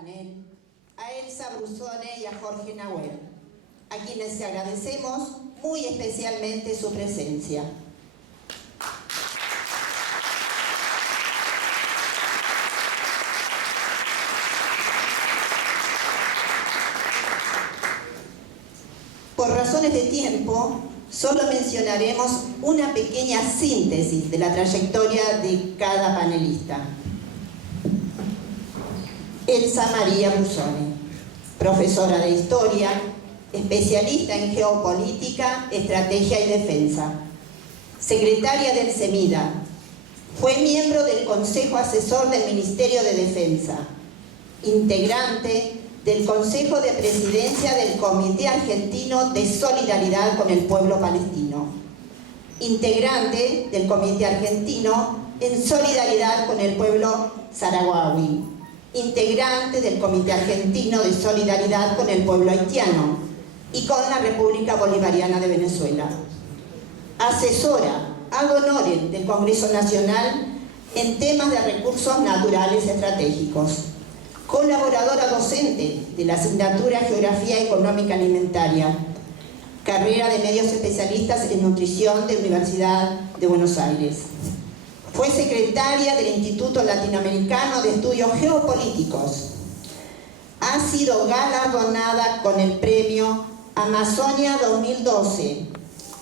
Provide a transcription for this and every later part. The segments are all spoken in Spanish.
panel, a Elsa Brusone y a Jorge Nahuel, a quienes agradecemos muy especialmente su presencia. Por razones de tiempo, solo mencionaremos una pequeña síntesis de la trayectoria de cada panelista. Elsa María Brusone, profesora de Historia, especialista en Geopolítica, Estrategia y Defensa, secretaria del CEMIDA, fue miembro del Consejo Asesor del Ministerio de Defensa, integrante del Consejo de Presidencia del Comité Argentino de Solidaridad con el Pueblo Palestino, integrante del Comité Argentino en Solidaridad con el Pueblo Saharaui, integrante del Comité Argentino de Solidaridad con el Pueblo Haitiano y con la República Bolivariana de Venezuela, asesora ad honorem del Congreso Nacional en temas de recursos naturales estratégicos, colaboradora docente de la asignatura Geografía Económica Alimentaria, carrera de medios especialistas en nutrición de Universidad de Buenos Aires. Fue secretaria del Instituto Latinoamericano de Estudios Geopolíticos. Ha sido galardonada con el premio Amazonia 2012,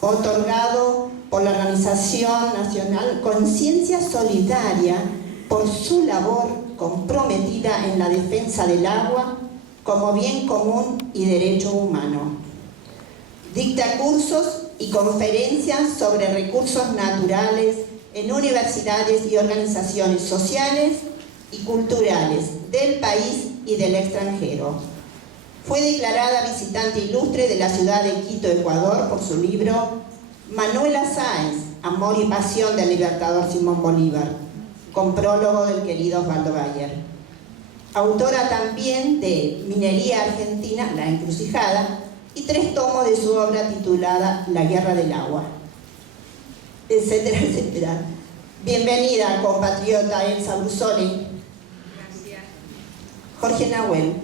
otorgado por la Organización Nacional Conciencia Solidaria por su labor comprometida en la defensa del agua como bien común y derecho humano. Dicta cursos y conferencias sobre recursos naturales en universidades y organizaciones sociales y culturales del país y del extranjero. Fue declarada visitante ilustre de la ciudad de Quito, Ecuador, por su libro Manuela Sáenz, Amor y Pasión del Libertador Simón Bolívar, con prólogo del querido Osvaldo Bayer. Autora también de Minería Argentina, La Encrucijada, y 3 tomos de su obra titulada La Guerra del Agua, etcétera, etcétera. Bienvenida, compatriota Elsa Brusone. Gracias. Jorge Nahuel,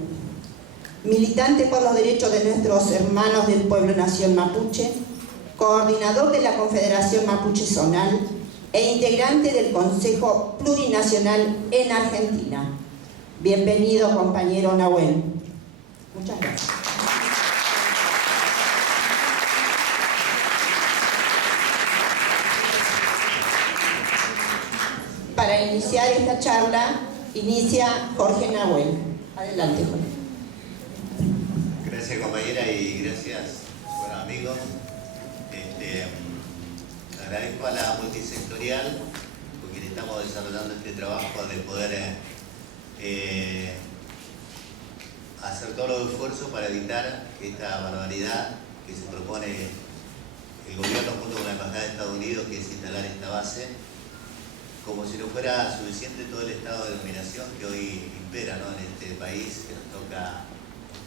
militante por los derechos de nuestros hermanos del pueblo nación mapuche, coordinador de la Confederación Mapuche Zonal e integrante del Consejo Plurinacional en Argentina. Bienvenido, compañero Nahuel. Muchas gracias. Para iniciar esta charla, inicia Jorge Nahuel. Adelante, Jorge. Gracias, compañera, y gracias, bueno, amigos. Agradezco a la multisectorial con quien estamos desarrollando este trabajo de poder hacer todos los esfuerzos para evitar esta barbaridad que se propone el gobierno junto con la Embajada de Estados Unidos, que es instalar esta base, como si no fuera suficiente todo el estado de dominación que hoy impera, ¿no?, en este país, que nos toca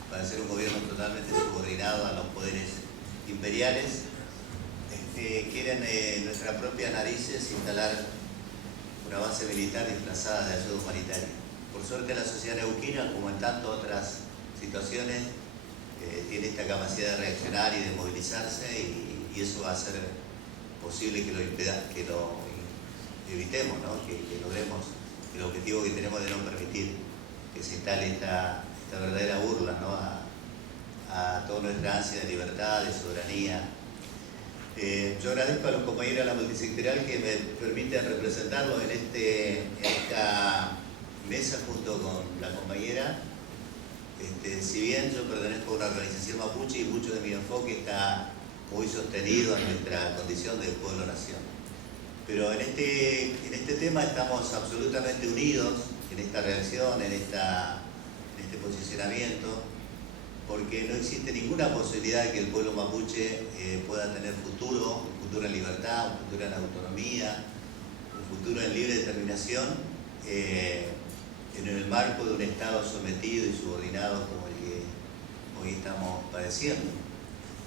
padecer un gobierno totalmente subordinado a los poderes imperiales. Quieren en nuestras propias narices instalar una base militar disfrazada de ayuda humanitaria. Por suerte la sociedad neuquina, como en tantas otras situaciones, tiene esta capacidad de reaccionar y de movilizarse, y eso va a hacer posible que lo evitemos, ¿no?, que logremos el objetivo que tenemos de no permitir que se instale esta verdadera burla, ¿no?, a toda nuestra ansia de libertad, de soberanía. Yo agradezco a los compañeros de la multisectorial que me permiten representarlos en esta mesa junto con la compañera. Si bien yo pertenezco a una organización mapuche y mucho de mi enfoque está muy sostenido en nuestra condición de pueblo-nación, pero en este tema estamos absolutamente unidos en esta reacción, en este posicionamiento, porque no existe ninguna posibilidad de que el pueblo mapuche pueda tener un futuro en libertad, un futuro en autonomía, un futuro en libre determinación, en el marco de un Estado sometido y subordinado como el que hoy estamos padeciendo.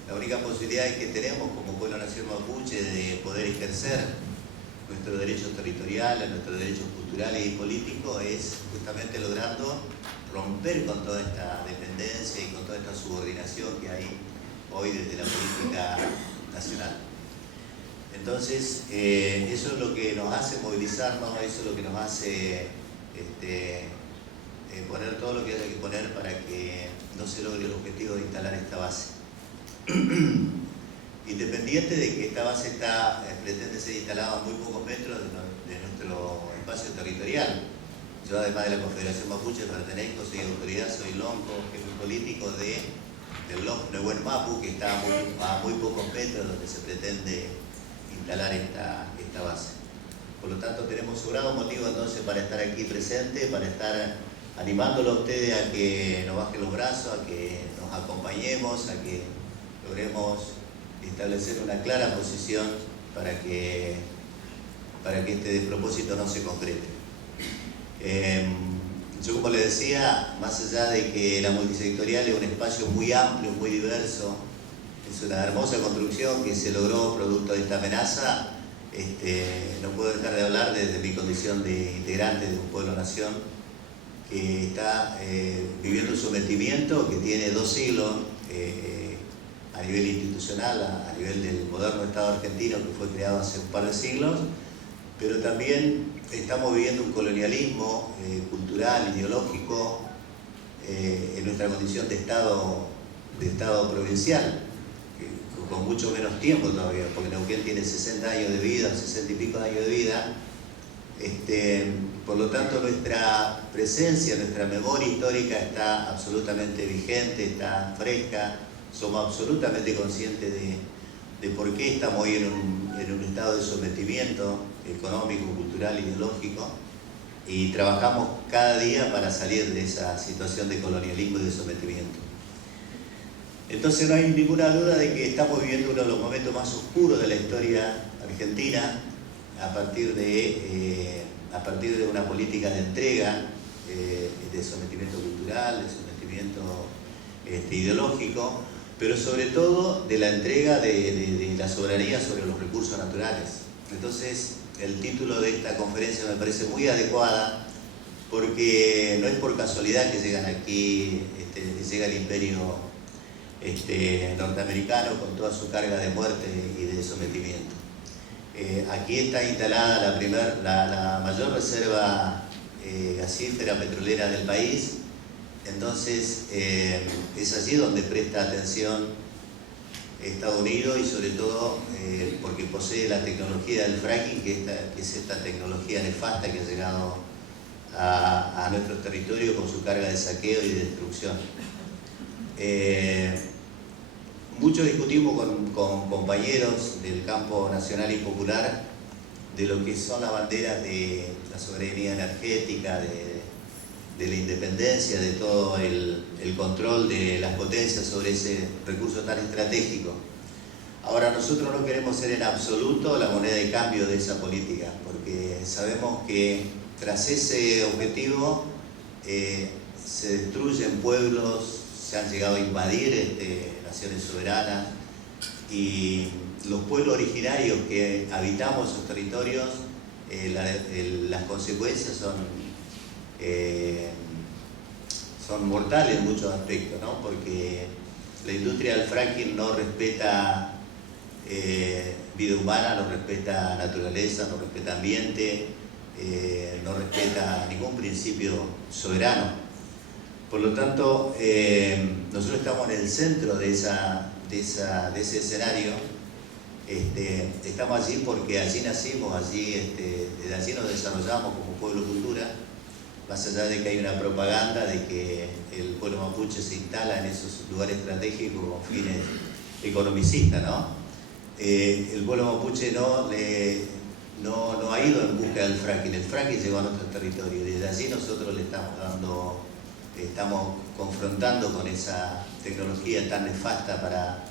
La única posibilidad que tenemos como pueblo nación mapuche de poder ejercer nuestros derechos territoriales, nuestros derechos culturales y políticos es justamente logrando romper con toda esta dependencia y con toda esta subordinación que hay hoy desde la política nacional. Entonces, eso es lo que nos hace movilizarnos, eso es lo que nos hace poner todo lo que haya que poner para que no se logre el objetivo de instalar esta base. Independiente de que esta base pretende ser instalada a muy pocos metros de nuestro espacio territorial. Yo, además de la Confederación Mapuche, pertenezco, soy autoridad, soy lonco, jefe político del lonco Nehuen Mapu, que está a muy pocos metros donde se pretende instalar esta base. Por lo tanto, tenemos sobrado motivo entonces para estar aquí presente, para estar animándolo a ustedes a que nos bajen los brazos, a que nos acompañemos, a que logremos establecer una clara posición para que este despropósito no se concrete. Yo, como les decía, más allá de que la multisectorial es un espacio muy amplio, muy diverso, es una hermosa construcción que se logró producto de esta amenaza, no puedo dejar de hablar desde mi condición de integrante de un pueblo-nación que está viviendo un sometimiento que tiene 2 siglos a nivel institucional, a nivel del moderno Estado argentino que fue creado hace un par de siglos, pero también estamos viviendo un colonialismo cultural, ideológico, en nuestra condición de Estado provincial, con mucho menos tiempo todavía, porque Neuquén tiene 60 años de vida, 60 y pico de años de vida. Por lo tanto, nuestra presencia, nuestra memoria histórica está absolutamente vigente, está fresca, somos absolutamente conscientes de por qué estamos hoy en un estado de sometimiento económico, cultural, ideológico, y trabajamos cada día para salir de esa situación de colonialismo y de sometimiento. Entonces no hay ninguna duda de que estamos viviendo uno de los momentos más oscuros de la historia argentina a partir de una política de entrega, de sometimiento cultural, de sometimiento ideológico, pero sobre todo de la entrega de la soberanía sobre los recursos naturales. Entonces, el título de esta conferencia me parece muy adecuada porque no es por casualidad que llegan aquí, llega el imperio norteamericano con toda su carga de muerte y de sometimiento. Aquí está instalada la mayor reserva gasífera petrolera del país, entonces es allí donde presta atención Estados Unidos y sobre todo porque posee la tecnología del fracking, que es esta tecnología nefasta que ha llegado a nuestros territorios con su carga de saqueo y de destrucción. Mucho discutimos con compañeros del campo nacional y popular de lo que son las banderas de la soberanía energética, de la independencia, de todo el control de las potencias sobre ese recurso tan estratégico. Ahora, nosotros no queremos ser en absoluto la moneda de cambio de esa política, porque sabemos que tras ese objetivo se destruyen pueblos, se han llegado a invadir naciones soberanas, y los pueblos originarios que habitamos esos territorios, las consecuencias son mortales en muchos aspectos, ¿no? Porque la industria del fracking no respeta vida humana, no respeta naturaleza, no respeta ambiente, no respeta ningún principio soberano. Por lo tanto, nosotros estamos en el centro de ese escenario. Estamos allí porque allí nacimos, desde allí nos desarrollamos como pueblo cultura, más allá de que hay una propaganda de que el pueblo mapuche se instala en esos lugares estratégicos con fines economicistas, ¿no? El pueblo mapuche no ha ido en busca del fracking, el fracking llegó a nuestro territorio, y desde allí nosotros le estamos confrontando con esa tecnología tan nefasta para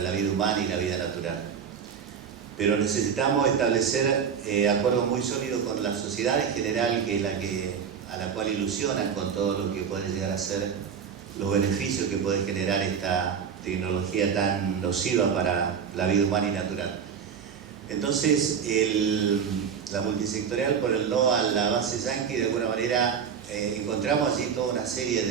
la vida humana y la vida natural. Pero necesitamos establecer acuerdos muy sólidos con la sociedad en general, que es a la cual ilusionan con todo lo que puede llegar a ser los beneficios que puede generar esta tecnología tan nociva para la vida humana y natural. Entonces, la multisectorial, por el no a la base yanqui, de alguna manera encontramos allí toda una serie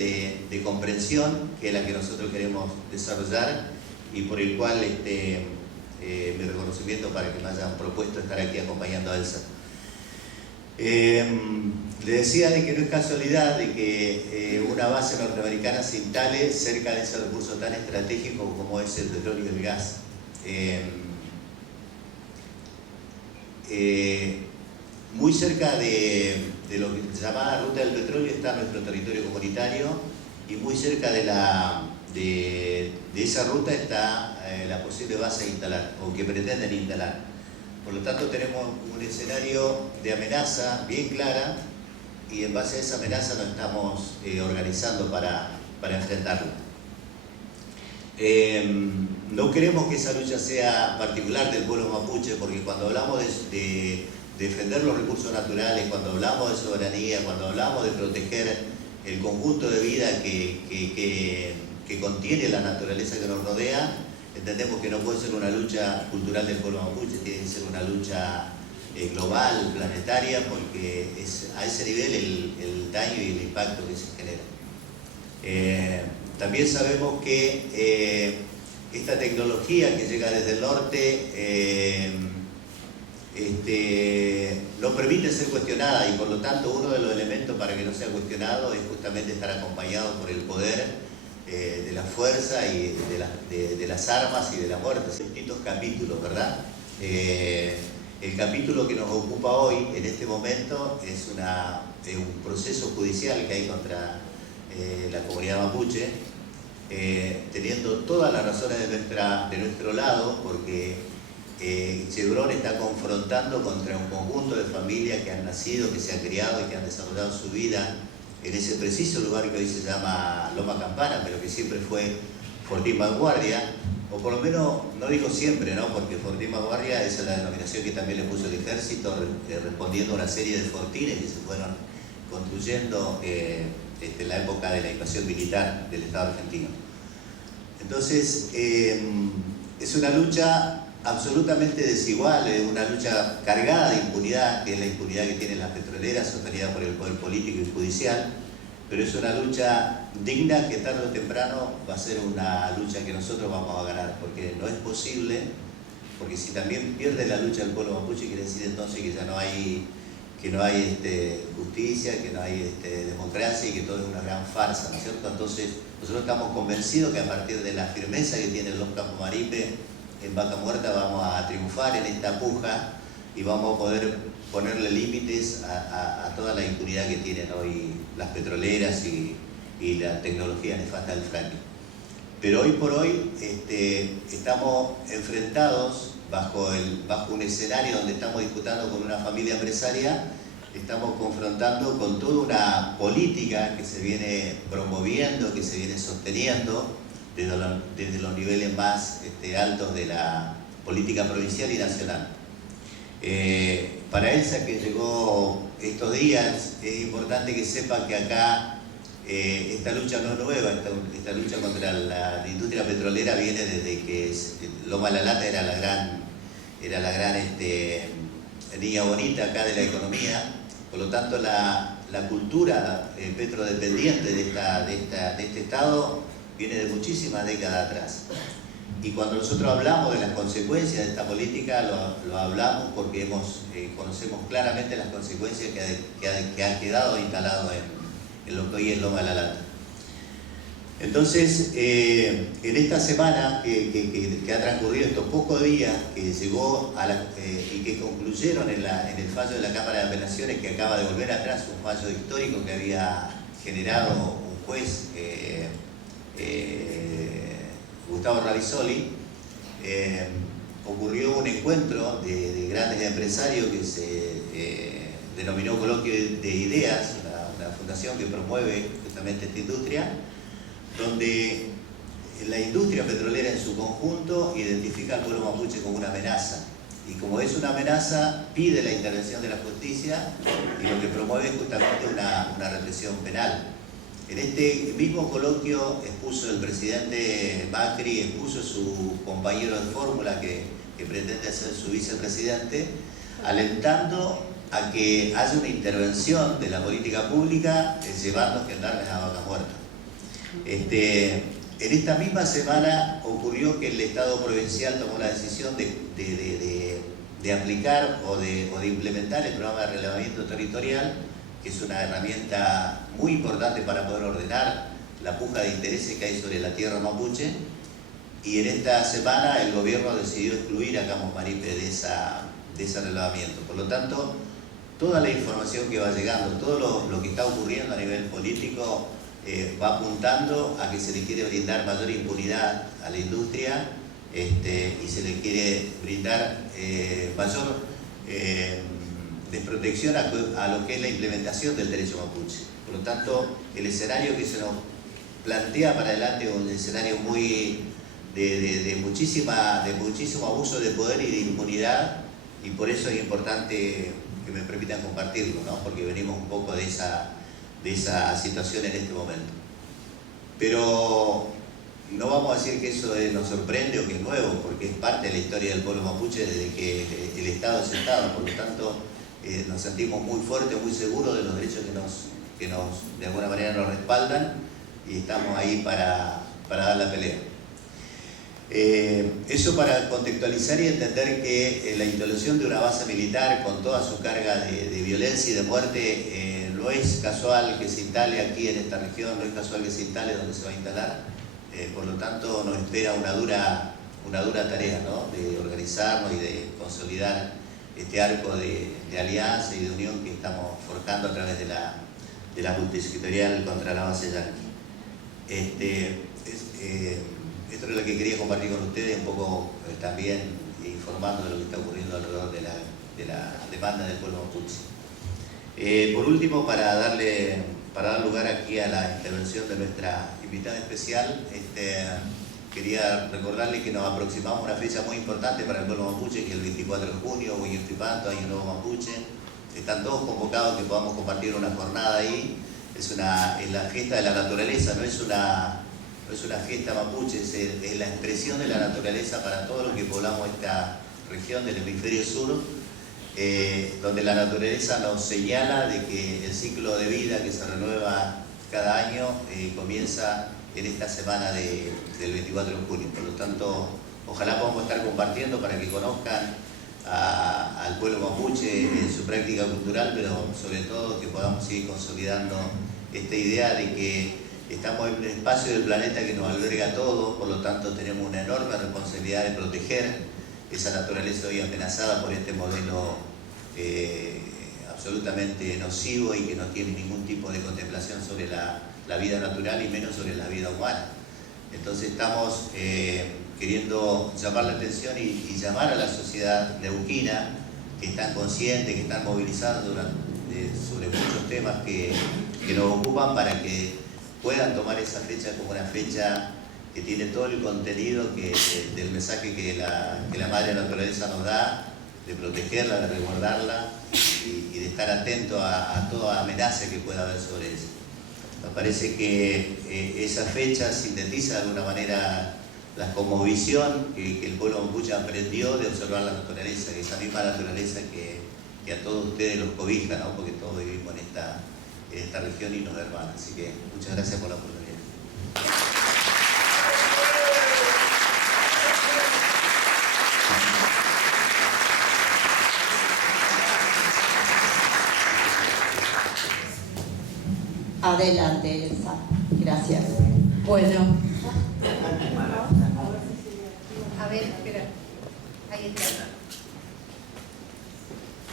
de comprensión que es la que nosotros queremos desarrollar y por el cual mi reconocimiento para que me hayan propuesto estar aquí acompañando a Elsa. Le decía de que no es casualidad de que una base norteamericana se instale cerca de ese recurso tan estratégico como es el petróleo y el gas. Muy cerca de lo que se llama Ruta del Petróleo está nuestro territorio comunitario y muy cerca de esa ruta está la posible base a instalar o que pretenden instalar. Por lo tanto tenemos un escenario de amenaza bien clara y en base a esa amenaza nos estamos organizando para enfrentarla. No queremos que esa lucha sea particular del pueblo mapuche, porque cuando hablamos de defender los recursos naturales, cuando hablamos de soberanía, cuando hablamos de proteger el conjunto de vida que contiene la naturaleza que nos rodea, entendemos que no puede ser una lucha cultural del pueblo mapuche, tiene que ser una lucha global, planetaria, porque es a ese nivel el daño y el impacto que se genera. También sabemos que esta tecnología que llega desde el norte no permite ser cuestionada y por lo tanto uno de los elementos para que no sea cuestionado es justamente estar acompañado por el poder de la fuerza y de las armas y de la muerte. Distintos capítulos, ¿verdad? El capítulo que nos ocupa hoy, en este momento, es un proceso judicial que hay contra la comunidad mapuche, teniendo todas las razones de nuestro lado, porque Chevron está confrontando contra un conjunto de familias que han nacido, que se han criado y que han desarrollado su vida en ese preciso lugar que hoy se llama Loma Campana, pero que siempre fue Fortín Vanguardia, o por lo menos, no digo siempre, ¿no? Porque Fortín Vanguardia es la denominación que también le puso el ejército, respondiendo a una serie de fortines que se fueron construyendo en la época de la invasión militar del Estado argentino. Entonces, es una lucha absolutamente desigual, es una lucha cargada de impunidad, que es la impunidad que tienen las petroleras, sostenida por el poder político y judicial, pero es una lucha digna que tarde o temprano va a ser una lucha que nosotros vamos a ganar, porque no es posible, porque si también pierde la lucha el pueblo mapuche, quiere decir entonces que ya no hay justicia, que no hay democracia y que todo es una gran farsa, ¿no es cierto? Entonces nosotros estamos convencidos que a partir de la firmeza que tienen los Campos Maripe en Vaca Muerta vamos a triunfar en esta puja y vamos a poder ponerle límites a toda la impunidad que tienen hoy las petroleras y la tecnología nefasta del fracking. Pero hoy por hoy estamos enfrentados bajo un escenario donde estamos disputando con una familia empresaria, estamos confrontando con toda una política que se viene promoviendo, que se viene sosteniendo desde los niveles más altos de la política provincial y nacional. Para Elsa, que llegó estos días, es importante que sepa que acá esta lucha no es nueva, esta lucha contra la industria petrolera viene desde que Loma La Lata era la gran niña bonita acá de la economía. Por lo tanto, la cultura petrodependiente de este estado viene de muchísimas décadas atrás. Y cuando nosotros hablamos de las consecuencias de esta política, lo hablamos porque conocemos claramente las consecuencias que han quedado instaladas en lo que hoy es Loma de la Lata. Entonces, en esta semana que ha transcurrido, estos pocos días que llegó y que concluyeron en el fallo de la Cámara de Apelaciones, que acaba de volver atrás, un fallo histórico que había generado un juez, Gustavo Ravizoli, ocurrió un encuentro de grandes empresarios que se denominó Coloquio de Ideas, una fundación que promueve justamente esta industria, donde la industria petrolera en su conjunto identifica al pueblo mapuche como una amenaza. Y como es una amenaza, pide la intervención de la justicia y lo que promueve es justamente una represión penal. En este mismo coloquio expuso el presidente Macri, expuso su compañero de fórmula que pretende ser su vicepresidente, alentando a que haya una intervención de la política pública llevando gendarmes a vaca muerta. En esta misma semana ocurrió que el Estado provincial tomó la decisión de aplicar o de implementar el programa de relevamiento territorial, que es una herramienta muy importante para poder ordenar la puja de intereses que hay sobre la tierra mapuche, y en esta semana el gobierno decidió excluir a Campos Maripe de ese relevamiento. Por lo tanto, toda la información que va llegando, todo lo que está ocurriendo a nivel político va apuntando a que se le quiere brindar mayor impunidad a la industria y se le quiere brindar mayor desprotección a lo que es la implementación del derecho mapuche. Por lo tanto, el escenario que se nos plantea para adelante es un escenario muy de muchísimo abuso de poder y de impunidad, y por eso es importante que me permitan compartirlo, ¿no? Porque venimos un poco de esa situación en este momento. Pero no vamos a decir que eso nos sorprende o que es nuevo, porque es parte de la historia del pueblo mapuche desde que el Estado es Estado. Por lo tanto, nos sentimos muy fuertes, muy seguros de los derechos que de alguna manera nos respaldan, y estamos ahí para dar la pelea. Eso para contextualizar y entender que la instalación de una base militar con toda su carga de violencia y de muerte no es casual que se instale aquí en esta región, no es casual que se instale donde se va a instalar. Por lo tanto, nos espera una dura tarea, ¿no? De organizarnos y de consolidar este arco de alianza y de unión que estamos forjando a través de la multisectorial contra la base yanqui. Esto es lo que quería compartir con ustedes, un poco también informando de lo que está ocurriendo alrededor de la demanda del pueblo mapuche. Por último, para dar lugar aquí a la intervención de nuestra invitada especial, quería recordarle que nos aproximamos a una fecha muy importante para el pueblo mapuche, que es el 24 de junio, Huayurtipanto, Año Nuevo Mapuche. Están todos convocados que podamos compartir una jornada ahí. Es la fiesta de la naturaleza, no es una fiesta mapuche, es la expresión de la naturaleza para todos los que poblamos esta región del hemisferio sur, donde la naturaleza nos señala de que el ciclo de vida que se renueva cada año comienza en esta semana del 24 de junio. Por lo tanto, ojalá podamos estar compartiendo para que conozcan al pueblo mapuche en su práctica cultural, pero sobre todo que podamos seguir consolidando esta idea de que estamos en un espacio del planeta que nos alberga a todos, por lo tanto tenemos una enorme responsabilidad de proteger esa naturaleza hoy amenazada por este modelo absolutamente nocivo y que no tiene ningún tipo de contemplación sobre la vida natural y menos sobre la vida humana. Entonces estamos queriendo llamar la atención y llamar a la sociedad neuquina, que están conscientes, que están movilizando sobre muchos temas que nos ocupan, para que puedan tomar esa fecha como una fecha que tiene todo el contenido del mensaje que la madre naturaleza nos da, de protegerla, de resguardarla y de estar atento a toda amenaza que pueda haber sobre ella. Me parece que esa fecha sintetiza de alguna manera la cosmovisión que el pueblo mapuche aprendió de observar la naturaleza, que esa misma naturaleza que a todos ustedes los cobija, ¿no? Porque todos vivimos en esta región y nos hermana. Así que muchas gracias por la oportunidad. Adelante, Elsa. Gracias. Bueno. A ver, espera. Ahí está.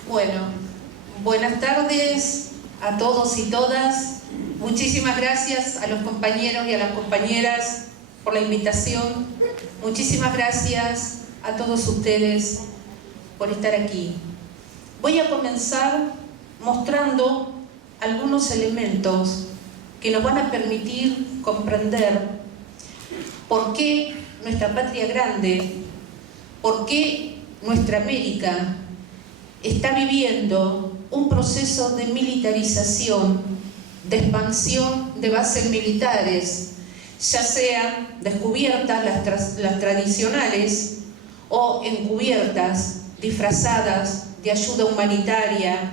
Bueno, buenas tardes a todos y todas. Muchísimas gracias a los compañeros y a las compañeras por la invitación. Muchísimas gracias a todos ustedes por estar aquí. Voy a comenzar mostrando algunos elementos que nos van a permitir comprender por qué nuestra patria grande, por qué nuestra América está viviendo un proceso de militarización, de expansión de bases militares, ya sean descubiertas las tradicionales o encubiertas, disfrazadas de ayuda humanitaria,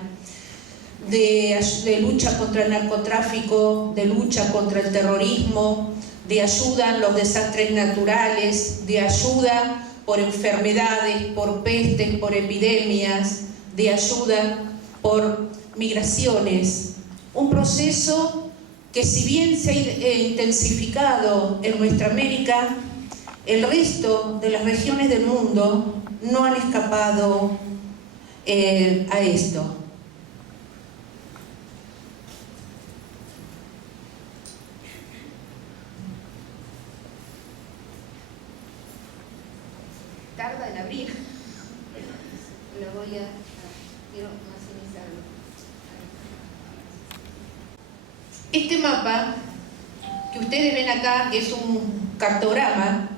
de lucha contra el narcotráfico, de lucha contra el terrorismo, de ayuda en los desastres naturales, de ayuda por enfermedades, por pestes, por epidemias, de ayuda por migraciones. Un proceso que, si bien se ha intensificado en nuestra América, el resto de las regiones del mundo no han escapado a esto. Tarda en abrir. Lo voy a... quiero maximizarlo. Este mapa que ustedes ven acá, que es un cartograma,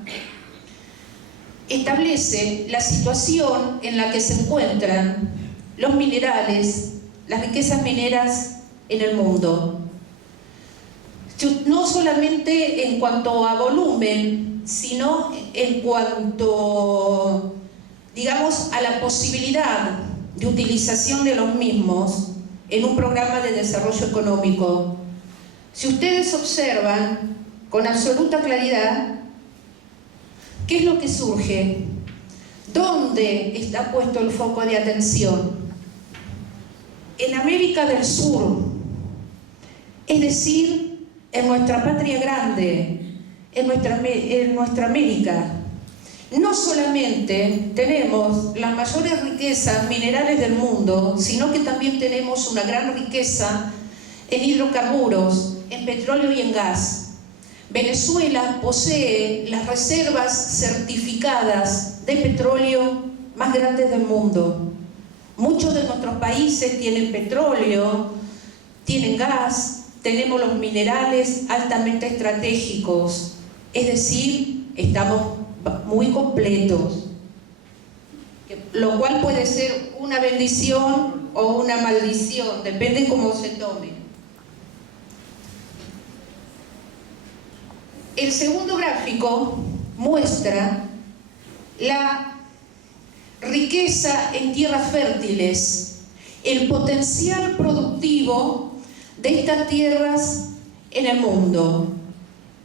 establece la situación en la que se encuentran los minerales, las riquezas mineras en el mundo. No solamente en cuanto a volumen, sino en cuanto, digamos, a la posibilidad de utilización de los mismos en un programa de desarrollo económico. Si ustedes observan con absoluta claridad, ¿qué es lo que surge? ¿Dónde está puesto el foco de atención? En América del Sur, es decir, en nuestra patria grande, en nuestra América. No solamente tenemos las mayores riquezas minerales del mundo, sino que también tenemos una gran riqueza en hidrocarburos, en petróleo y en gas. Venezuela posee las reservas certificadas de petróleo más grandes del mundo. Muchos de nuestros países tienen petróleo, tienen gas, tenemos los minerales altamente estratégicos. Es decir, estamos muy completos, lo cual puede ser una bendición o una maldición, depende cómo se tome. El segundo gráfico muestra la riqueza en tierras fértiles, el potencial productivo de estas tierras en el mundo.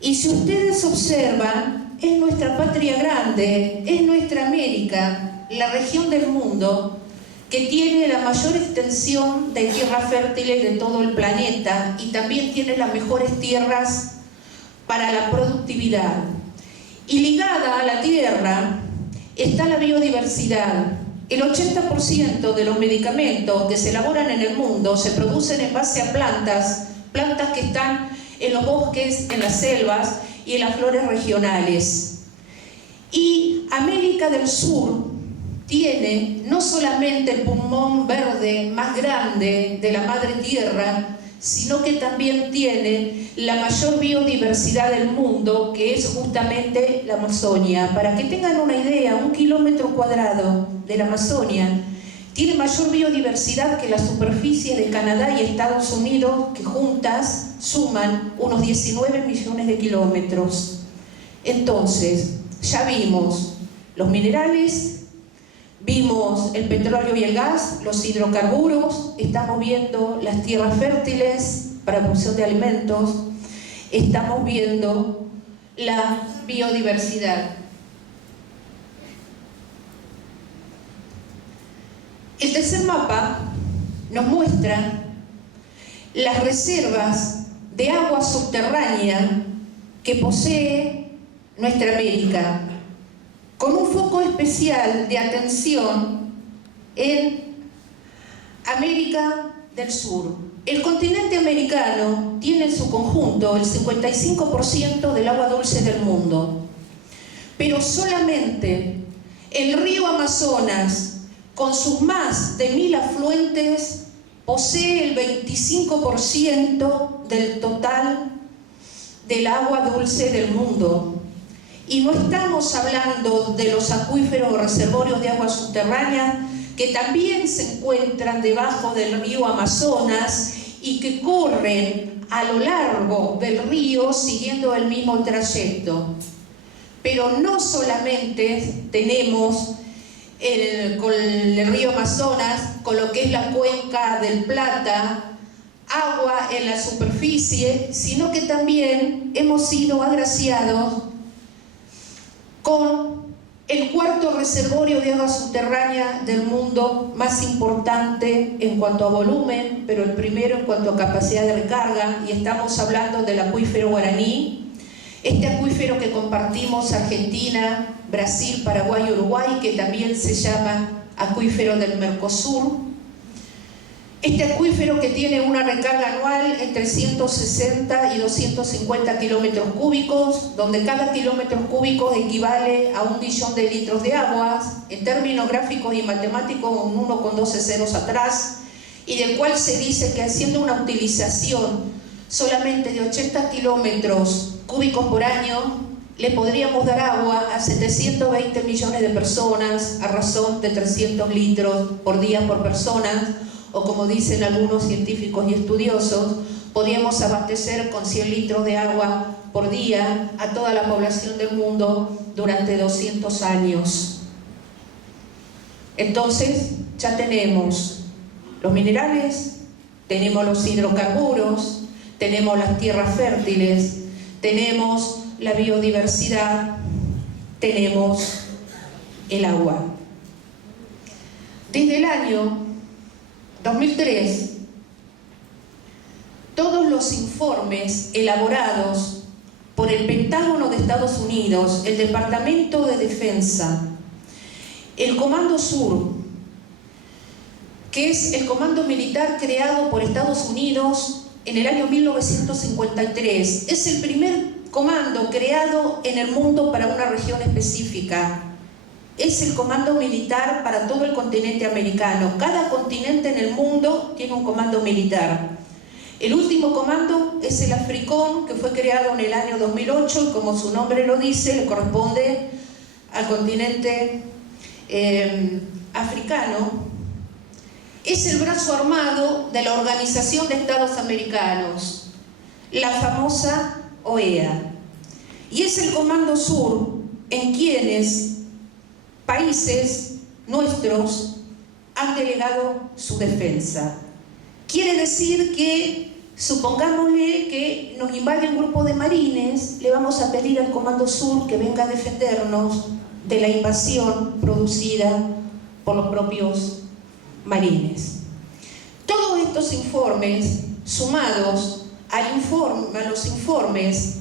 Y si ustedes observan, es nuestra patria grande, es nuestra América, la región del mundo que tiene la mayor extensión de tierras fértiles de todo el planeta y también tiene las mejores tierras para la productividad. Y ligada a la tierra está la biodiversidad. El 80% de los medicamentos que se elaboran en el mundo se producen en base a plantas que están en los bosques, en las selvas y en las flores regionales. Y América del Sur tiene no solamente el pulmón verde más grande de la madre tierra, sino que también tiene la mayor biodiversidad del mundo, que es justamente la Amazonia. Para que tengan una idea, 1 kilómetro cuadrado de la Amazonia tiene mayor biodiversidad que la superficie de Canadá y Estados Unidos, que juntas suman unos 19 millones de kilómetros. Entonces, ya vimos los minerales, vimos el petróleo y el gas, los hidrocarburos, estamos viendo las tierras fértiles para producción de alimentos, estamos viendo la biodiversidad. El tercer mapa nos muestra las reservas de agua subterránea que posee nuestra América, con un foco especial de atención en América del Sur. El continente americano tiene en su conjunto el 55% del agua dulce del mundo, pero solamente el río Amazonas, con sus más de 1000 afluentes, posee el 25% del total del agua dulce del mundo. Y no estamos hablando de los acuíferos o reservorios de agua subterránea que también se encuentran debajo del río Amazonas y que corren a lo largo del río siguiendo el mismo trayecto. Pero no solamente tenemos con el río Amazonas, con lo que es la cuenca del Plata, agua en la superficie, sino que también hemos sido agraciados con el cuarto reservorio de agua subterránea del mundo más importante en cuanto a volumen, pero el primero en cuanto a capacidad de recarga, y estamos hablando del acuífero Guaraní, este acuífero que compartimos Argentina, Brasil, Paraguay y Uruguay, que también se llama acuífero del Mercosur. Este acuífero que tiene una recarga anual entre 160 y 250 kilómetros cúbicos, donde cada kilómetro cúbico equivale a 1 billón de litros de agua, en términos gráficos y matemáticos, un 1 con 12 ceros atrás, y del cual se dice que haciendo una utilización solamente de 80 kilómetros cúbicos por año, le podríamos dar agua a 720 millones de personas a razón de 300 litros por día por persona, o como dicen algunos científicos y estudiosos, podríamos abastecer con 100 litros de agua por día a toda la población del mundo durante 200 años. Entonces, ya tenemos los minerales, tenemos los hidrocarburos, tenemos las tierras fértiles, tenemos la biodiversidad, tenemos el agua. Desde el año 2003, todos los informes elaborados por el Pentágono de Estados Unidos, el Departamento de Defensa, el Comando Sur, que es el comando militar creado por Estados Unidos en el año 1953, es el primer comando creado en el mundo para una región específica. Es el comando militar para todo el continente americano. Cada continente en el mundo tiene un comando militar. El último comando es el AFRICOM, que fue creado en el año 2008 y, como su nombre lo dice, le corresponde al continente africano. Es el brazo armado de la Organización de Estados Americanos, la famosa OEA. Y es el Comando Sur en quienes países nuestros han delegado su defensa. Quiere decir que, supongámosle que nos invade un grupo de marines, le vamos a pedir al Comando Sur que venga a defendernos de la invasión producida por los propios marines. Todos estos informes, sumados a los informes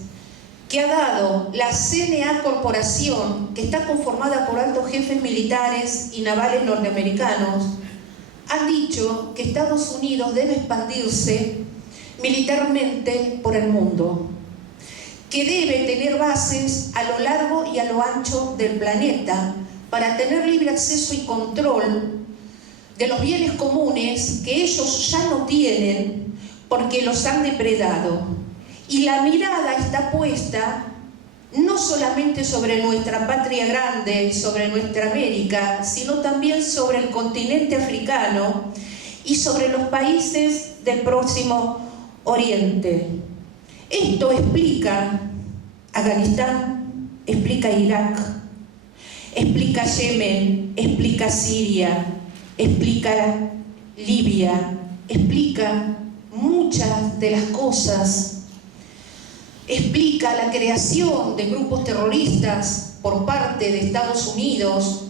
que ha dado la CNA Corporación, que está conformada por altos jefes militares y navales norteamericanos, han dicho que Estados Unidos debe expandirse militarmente por el mundo, que debe tener bases a lo largo y a lo ancho del planeta para tener libre acceso y control de los bienes comunes que ellos ya no tienen porque los han depredado. Y la mirada está puesta no solamente sobre nuestra patria grande, sobre nuestra América, sino también sobre el continente africano y sobre los países del Próximo Oriente. Esto explica Afganistán, explica Irak, explica Yemen, explica Siria, explica Libia, explica muchas de las cosas. Explica la creación de grupos terroristas por parte de Estados Unidos,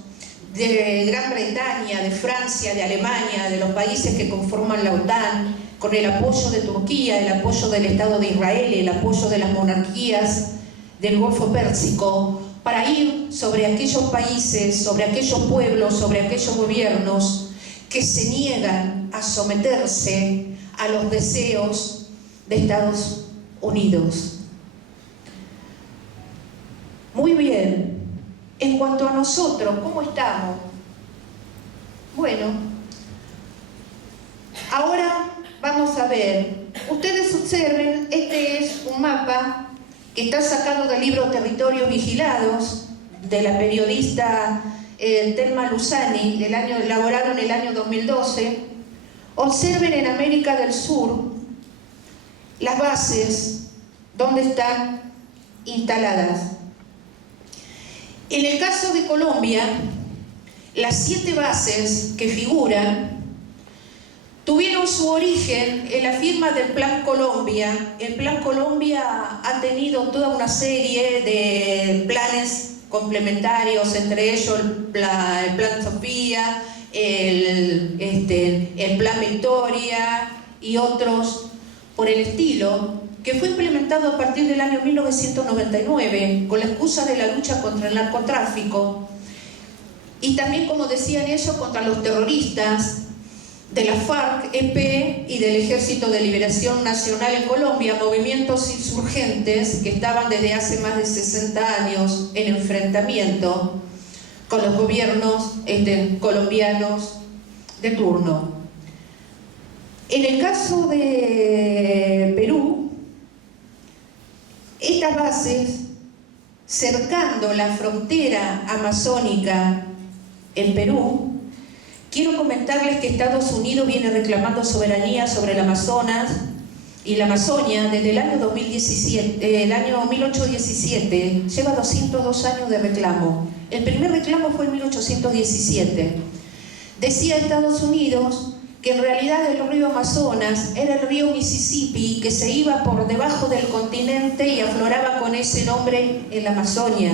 de Gran Bretaña, de Francia, de Alemania, de los países que conforman la OTAN, con el apoyo de Turquía, el apoyo del Estado de Israel, el apoyo de las monarquías del Golfo Pérsico, para ir sobre aquellos países, sobre aquellos pueblos, sobre aquellos gobiernos que se niegan a someterse a los deseos de Estados Unidos. Muy bien, en cuanto a nosotros, ¿cómo estamos? Bueno, ahora vamos a ver. Ustedes observen, este es un mapa que está sacado del libro Territorios Vigilados, de la periodista Thelma Luzani, elaborado en el año 2012. Observen en América del Sur las bases donde están instaladas. En el caso de Colombia, Las 7 bases que figuran tuvieron su origen en la firma del Plan Colombia. El Plan Colombia ha tenido toda una serie de planes complementarios, entre ellos el Plan Sofía, el Plan Victoria y otros por el estilo, que fue implementado a partir del año 1999 con la excusa de la lucha contra el narcotráfico y también, como decían ellos, contra los terroristas de la FARC-EP y del Ejército de Liberación Nacional en Colombia, movimientos insurgentes que estaban desde hace más de 60 años en enfrentamiento con los gobiernos colombianos de turno. En el caso de Perú, estas bases, cercando la frontera amazónica en Perú, quiero comentarles que Estados Unidos viene reclamando soberanía sobre el Amazonas y la Amazonia desde el año 1817, lleva 202 años de reclamo. El primer reclamo fue en 1817. Decía Estados Unidos que en realidad el río Amazonas era el río Mississippi, que se iba por debajo del continente y afloraba con ese nombre en la Amazonia.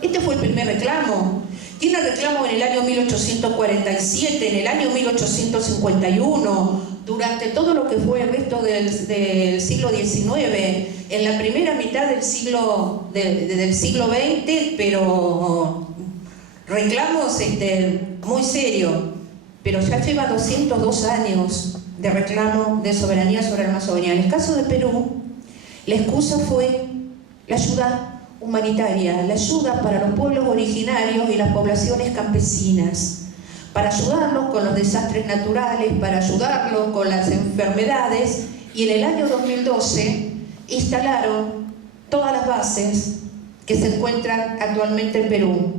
Este fue el primer reclamo. Tiene reclamo en el año 1847, en el año 1851, durante todo lo que fue el resto del siglo XIX, en la primera mitad del siglo XX, pero reclamos muy serios. Pero ya lleva 202 años de reclamo de soberanía sobre la Amazonia. En el caso de Perú, la excusa fue la ayuda humanitaria, la ayuda para los pueblos originarios y las poblaciones campesinas, para ayudarlos con los desastres naturales, para ayudarlos con las enfermedades, y en el año 2012 instalaron todas las bases que se encuentran actualmente en Perú.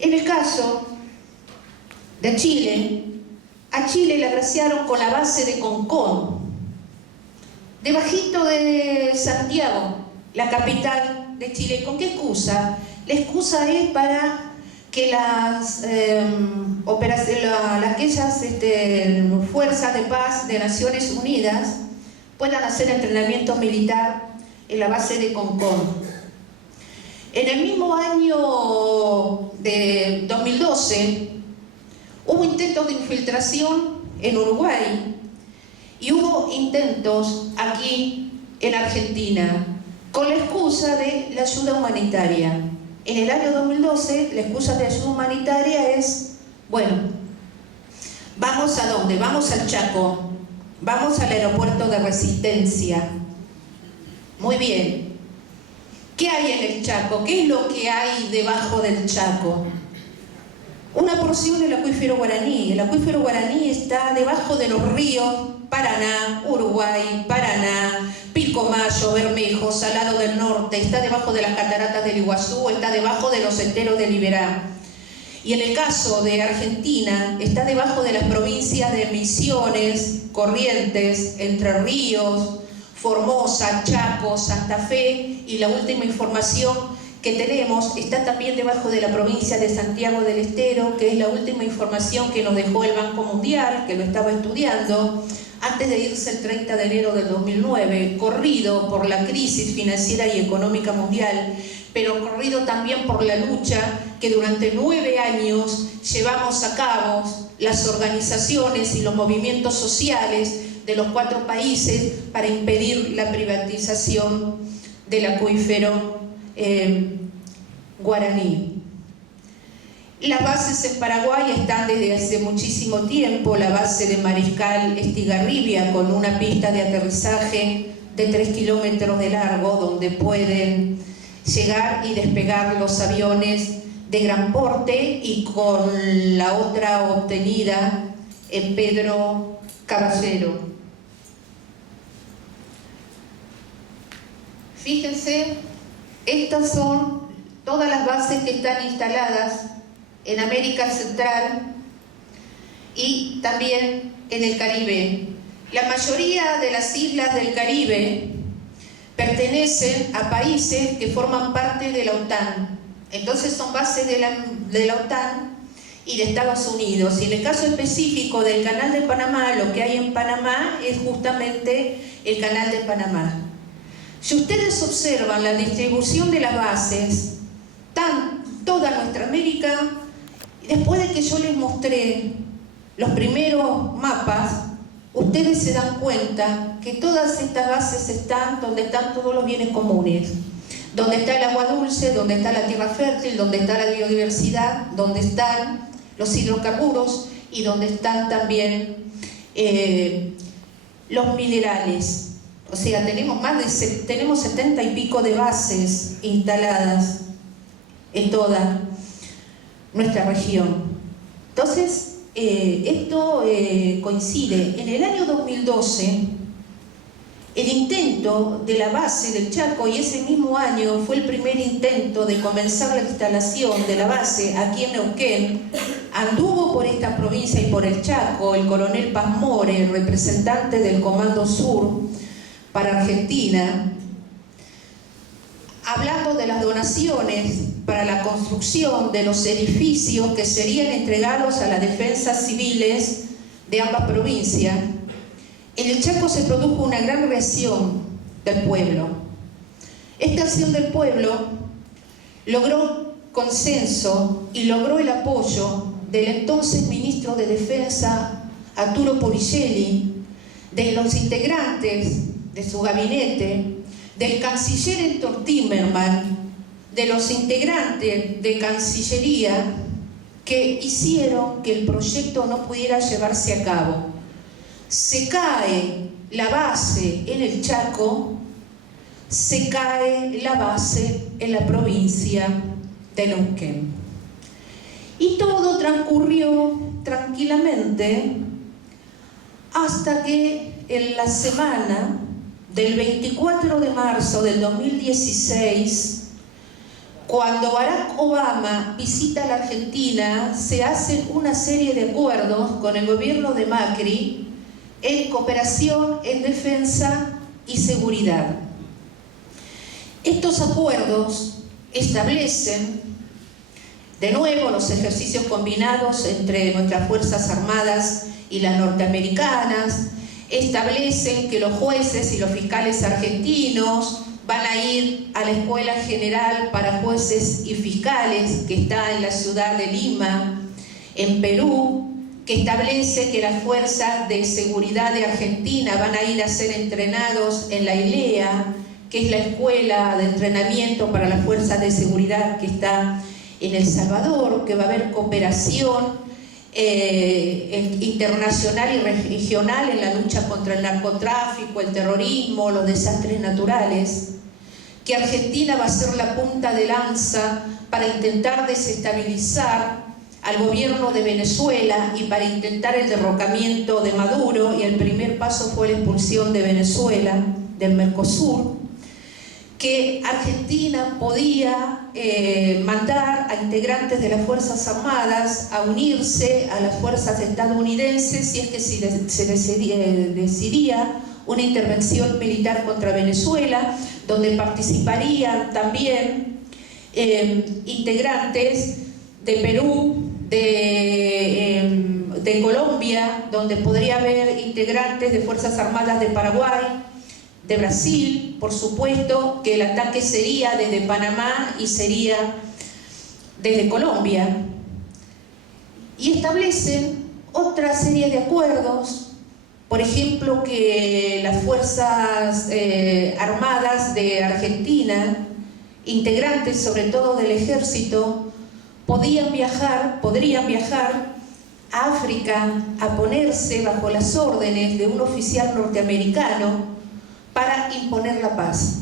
En el caso de Chile, a Chile le agraciaron con la base de Concón, debajito de Santiago, la capital de Chile. ¿Con qué excusa? La excusa es para que aquellas fuerzas de paz de Naciones Unidas puedan hacer entrenamiento militar en la base de Concón. En el mismo año de 2012, hubo intentos de infiltración en Uruguay y hubo intentos aquí en Argentina con la excusa de la ayuda humanitaria. En el año 2012 la excusa de ayuda humanitaria es, bueno, ¿vamos a dónde? Vamos al Chaco, vamos al aeropuerto de Resistencia. Muy bien. ¿Qué hay en el Chaco? ¿Qué es lo que hay debajo del Chaco? Una porción del acuífero guaraní. El acuífero guaraní está debajo de los ríos Paraná, Uruguay, Paraná, Pilcomayo, Bermejo, Salado del Norte, está debajo de las cataratas del Iguazú, está debajo de los senderos de Liberá. Y en el caso de Argentina, está debajo de las provincias de Misiones, Corrientes, Entre Ríos, Formosa, Chaco, Santa Fe, y la última información que tenemos está también debajo de la provincia de Santiago del Estero, que es la última información que nos dejó el Banco Mundial, que lo estaba estudiando, antes de irse el 30 de enero del 2009, corrido por la crisis financiera y económica mundial, pero corrido también por la lucha que durante 9 años llevamos a cabo las organizaciones y los movimientos sociales de los 4 países para impedir la privatización del acuífero guaraní. Las bases en Paraguay están desde hace muchísimo tiempo. La base de Mariscal Estigarribia, con una pista de aterrizaje de 3 kilómetros de largo, donde pueden llegar y despegar los aviones de gran porte, y con la otra obtenida en Pedro Caballero. Fíjense, estas son todas las bases que están instaladas en América Central y también en el Caribe. La mayoría de las islas del Caribe pertenecen a países que forman parte de la OTAN. Entonces son bases de la OTAN, y de Estados Unidos. Y en el caso específico del Canal de Panamá, lo que hay en Panamá es justamente el Canal de Panamá. Si ustedes observan la distribución de las bases, toda nuestra América, después de que yo les mostré los primeros mapas, ustedes se dan cuenta que todas estas bases están donde están todos los bienes comunes, donde está el agua dulce, donde está la tierra fértil, donde está la biodiversidad, donde están los hidrocarburos y donde están también los minerales. O sea, tenemos 70 y pico de bases instaladas en toda nuestra región. Entonces, esto coincide. En el año 2012, el intento de la base del Chaco, y ese mismo año fue el primer intento de comenzar la instalación de la base aquí en Neuquén, anduvo por esta provincia y por el Chaco el coronel Paz More, representante del Comando Sur para Argentina, hablando de las donaciones para la construcción de los edificios que serían entregados a las defensas civiles de ambas provincias. En el Chaco se produjo una gran reacción del pueblo. Esta acción del pueblo logró consenso y logró el apoyo del entonces ministro de Defensa, Arturo Puricelli, de los integrantes de su gabinete, del canciller Héctor Timerman, de los integrantes de Cancillería, que hicieron que el proyecto no pudiera llevarse a cabo. Se cae la base en el Chaco, se cae la base en la provincia de Neuquén. Y todo transcurrió tranquilamente hasta que en la semana del 24 de marzo del 2016, cuando Barack Obama visita la Argentina, se hacen una serie de acuerdos con el gobierno de Macri en cooperación en defensa y seguridad. Estos acuerdos establecen de nuevo los ejercicios combinados entre nuestras Fuerzas Armadas y las norteamericanas, establecen que los jueces y los fiscales argentinos van a ir a la Escuela General para Jueces y Fiscales, que está en la ciudad de Lima, en Perú, que establece que las fuerzas de seguridad de Argentina van a ir a ser entrenados en la ILEA, que es la escuela de entrenamiento para las fuerzas de seguridad que está en El Salvador, que va a haber cooperación internacional y regional en la lucha contra el narcotráfico, el terrorismo, los desastres naturales, que Argentina va a ser la punta de lanza para intentar desestabilizar al gobierno de Venezuela y para intentar el derrocamiento de Maduro, y el primer paso fue la expulsión de Venezuela del Mercosur, que Argentina podía mandar a integrantes de las Fuerzas Armadas a unirse a las fuerzas estadounidenses si es que se decidía una intervención militar contra Venezuela, donde participarían también integrantes de Perú, de Colombia, donde podría haber integrantes de Fuerzas Armadas de Paraguay, de Brasil. Por supuesto que el ataque sería desde Panamá y sería desde Colombia. Y establecen otra serie de acuerdos, por ejemplo, que las Fuerzas Armadas de Argentina, integrantes sobre todo del ejército, podrían viajar a África a ponerse bajo las órdenes de un oficial norteamericano para imponer la paz.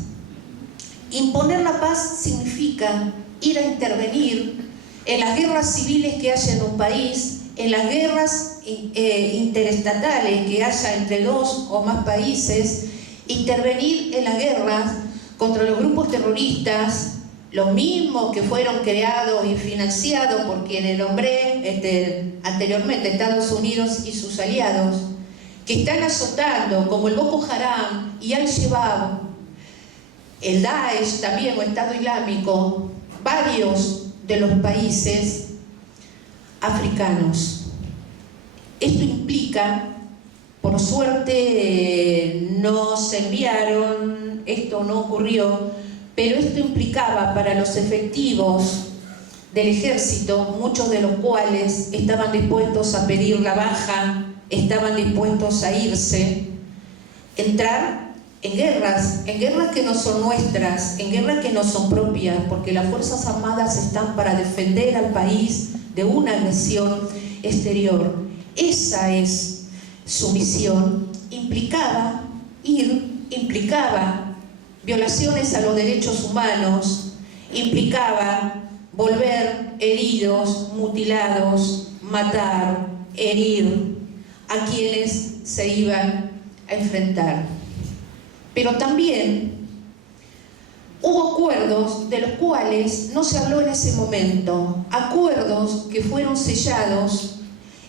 Imponer la paz significa ir a intervenir en las guerras civiles que haya en un país, en las guerras interestatales que haya entre dos o más países, intervenir en las guerras contra los grupos terroristas, los mismos que fueron creados y financiados por quienes nombré anteriormente, Estados Unidos y sus aliados, que están azotando, como el Boko Haram y Al-Shabaab, el Daesh también, o Estado Islámico, varios de los países africanos. Esto implica, por suerte no se enviaron, esto no ocurrió, pero esto implicaba para los efectivos del ejército, muchos de los cuales estaban dispuestos a pedir la baja, estaban dispuestos a irse, entrar en guerras que no son nuestras, en guerras que no son propias, porque las Fuerzas Armadas están para defender al país de una agresión exterior. Esa es su misión. Implicaba violaciones a los derechos humanos, implicaba volver heridos, mutilados, matar, herir a quienes se iban a enfrentar. Pero también hubo acuerdos de los cuales no se habló en ese momento, acuerdos que fueron sellados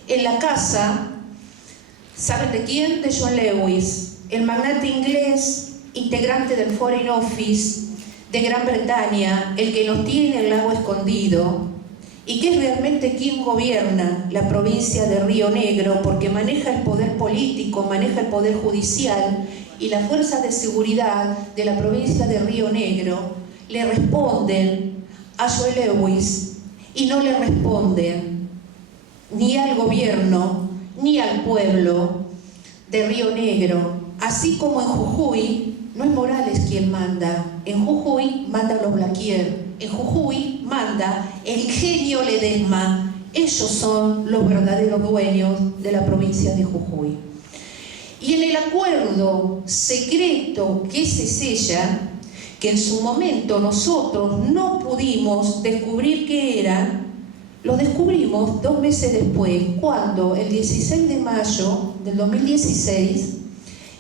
en la casa, ¿saben de quién? De John Lewis, el magnate inglés, integrante del Foreign Office de Gran Bretaña, el que nos tiene el lago escondido y que es realmente quien gobierna la provincia de Río Negro, porque maneja el poder político, maneja el poder judicial, y las fuerzas de seguridad de la provincia de Río Negro le responden a John Lewis y no le responden ni al gobierno ni al pueblo de Río Negro. Así como en Jujuy no es Morales quien manda, en Jujuy manda los Blaquier, en Jujuy manda el ingenio Ledesma. Ellos son los verdaderos dueños de la provincia de Jujuy. Y en el acuerdo secreto que se sella, que en su momento nosotros no pudimos descubrir qué era, lo descubrimos 2 meses después, cuando el 16 de mayo del 2016,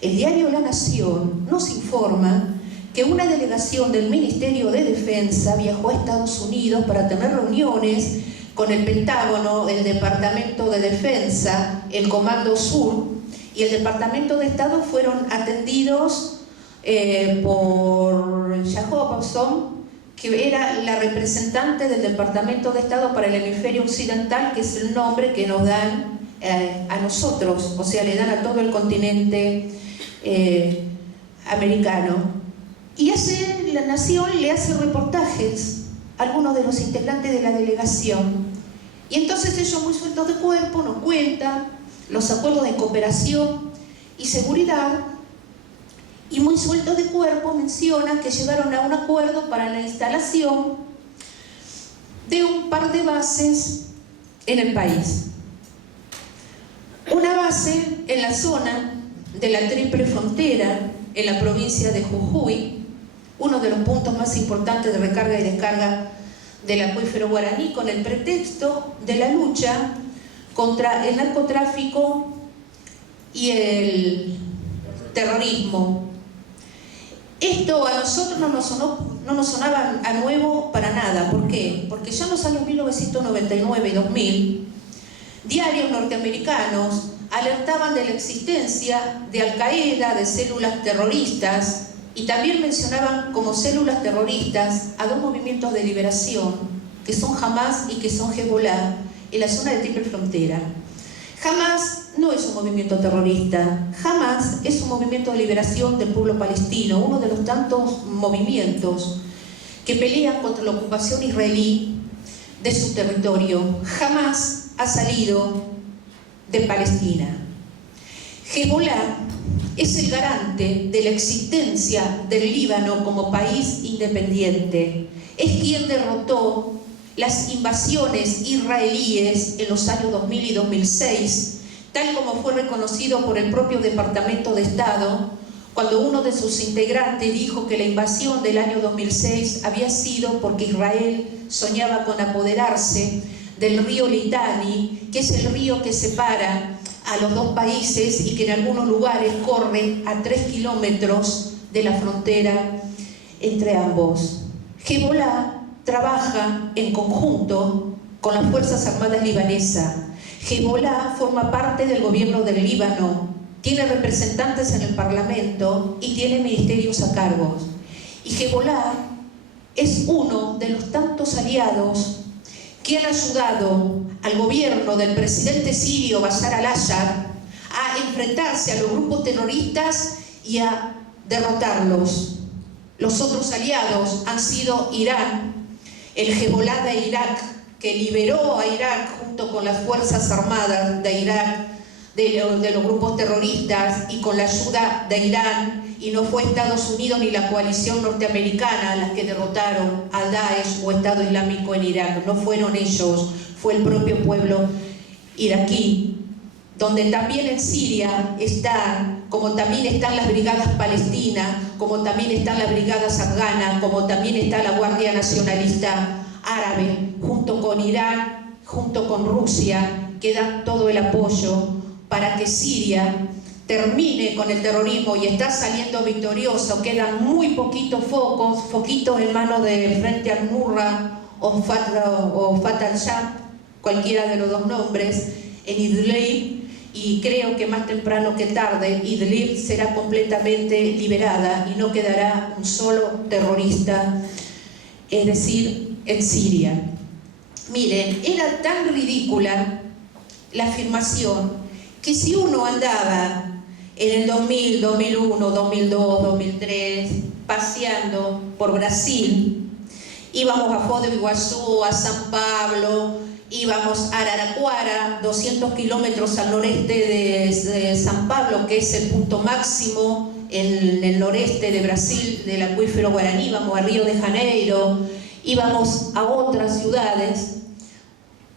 el diario La Nación nos informa que una delegación del Ministerio de Defensa viajó a Estados Unidos para tener reuniones con el Pentágono, el Departamento de Defensa, el Comando Sur, y el Departamento de Estado fueron atendidos por Jacobson, que era la representante del Departamento de Estado para el Hemisferio Occidental, que es el nombre que nos dan a nosotros, o sea, le dan a todo el continente americano. Y La Nación le hace reportajes a algunos de los integrantes de la delegación. Y entonces ellos, muy sueltos de cuerpo, nos cuentan los acuerdos de cooperación y seguridad, y muy sueltos de cuerpo mencionan que llegaron a un acuerdo para la instalación de un par de bases en el país. Una base en la zona de la Triple Frontera, en la provincia de Jujuy, uno de los puntos más importantes de recarga y descarga del acuífero guaraní, con el pretexto de la lucha contra el narcotráfico y el terrorismo. Esto a nosotros no nos sonaba a nuevo para nada. ¿Por qué? Porque ya en los años 1999 y 2000, diarios norteamericanos alertaban de la existencia de Al-Qaeda, de células terroristas, y también mencionaban como células terroristas a 2 movimientos de liberación, que son Hamas y que son Hezbollah, en la zona de Triple Frontera. Hamas no es un movimiento terrorista, Hamas es un movimiento de liberación del pueblo palestino, uno de los tantos movimientos que pelean contra la ocupación israelí de su territorio. Hamas ha salido de Palestina. Hezbollah es el garante de la existencia del Líbano como país independiente. Es quien derrotó las invasiones israelíes en los años 2000 y 2006, tal como fue reconocido por el propio Departamento de Estado, cuando uno de sus integrantes dijo que la invasión del año 2006 había sido porque Israel soñaba con apoderarse del río Litani, que es el río que separa a los 2 países y que en algunos lugares corre a 3 kilómetros de la frontera entre ambos. Hezbollah trabaja en conjunto con las Fuerzas Armadas libanesas. Hezbollah forma parte del gobierno del Líbano, tiene representantes en el Parlamento y tiene ministerios a cargo. Y Hezbollah es uno de los tantos aliados que han ayudado al gobierno del presidente sirio Bashar al-Assad a enfrentarse a los grupos terroristas y a derrotarlos. Los otros aliados han sido Irán, el Hezbollah de Irak, que liberó a Irak junto con las Fuerzas Armadas de Irak de los grupos terroristas y con la ayuda de Irán, y no fue Estados Unidos ni la coalición norteamericana las que derrotaron a Daesh o Estado Islámico en Irak, no fueron ellos, fue el propio pueblo iraquí, donde también en Siria está, como también están las brigadas palestinas, como también están las brigadas afganas, como también está la Guardia Nacionalista Árabe, junto con Irán, junto con Rusia, que dan todo el apoyo para que Siria termine con el terrorismo y está saliendo victorioso. Quedan muy poquitos foquitos en manos del Frente al-Nusra o Fatah al-Sham, cualquiera de los dos nombres, en Idlib, y creo que más temprano que tarde Idlib será completamente liberada y no quedará un solo terrorista, es decir, en Siria. Miren, era tan ridícula la afirmación que si uno andaba en el 2000, 2001, 2002, 2003 paseando por Brasil, íbamos a Foz do Iguazú, a San Pablo, íbamos a Araraquara, 200 kilómetros al noreste de San Pablo, que es el punto máximo en el noreste de Brasil, del acuífero Guaraní, íbamos a Río de Janeiro, íbamos a otras ciudades.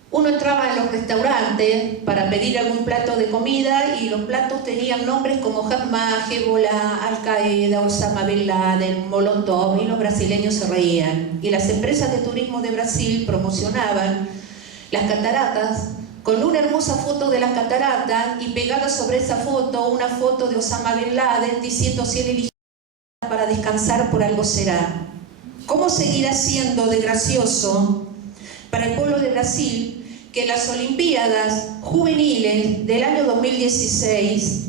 Uno entraba en los restaurantes para pedir algún plato de comida y los platos tenían nombres como Hamas, Hezbollah, Al-Qaeda, Osama Bin Laden, Molotov, y los brasileños se reían. Y las empresas de turismo de Brasil promocionaban las cataratas con una hermosa foto de las cataratas y pegada sobre esa foto una foto de Osama Bin Laden diciendo: si él eligió para descansar, por algo será. ¿Cómo seguirá siendo de gracioso para el pueblo de Brasil que en las Olimpiadas Juveniles del año 2016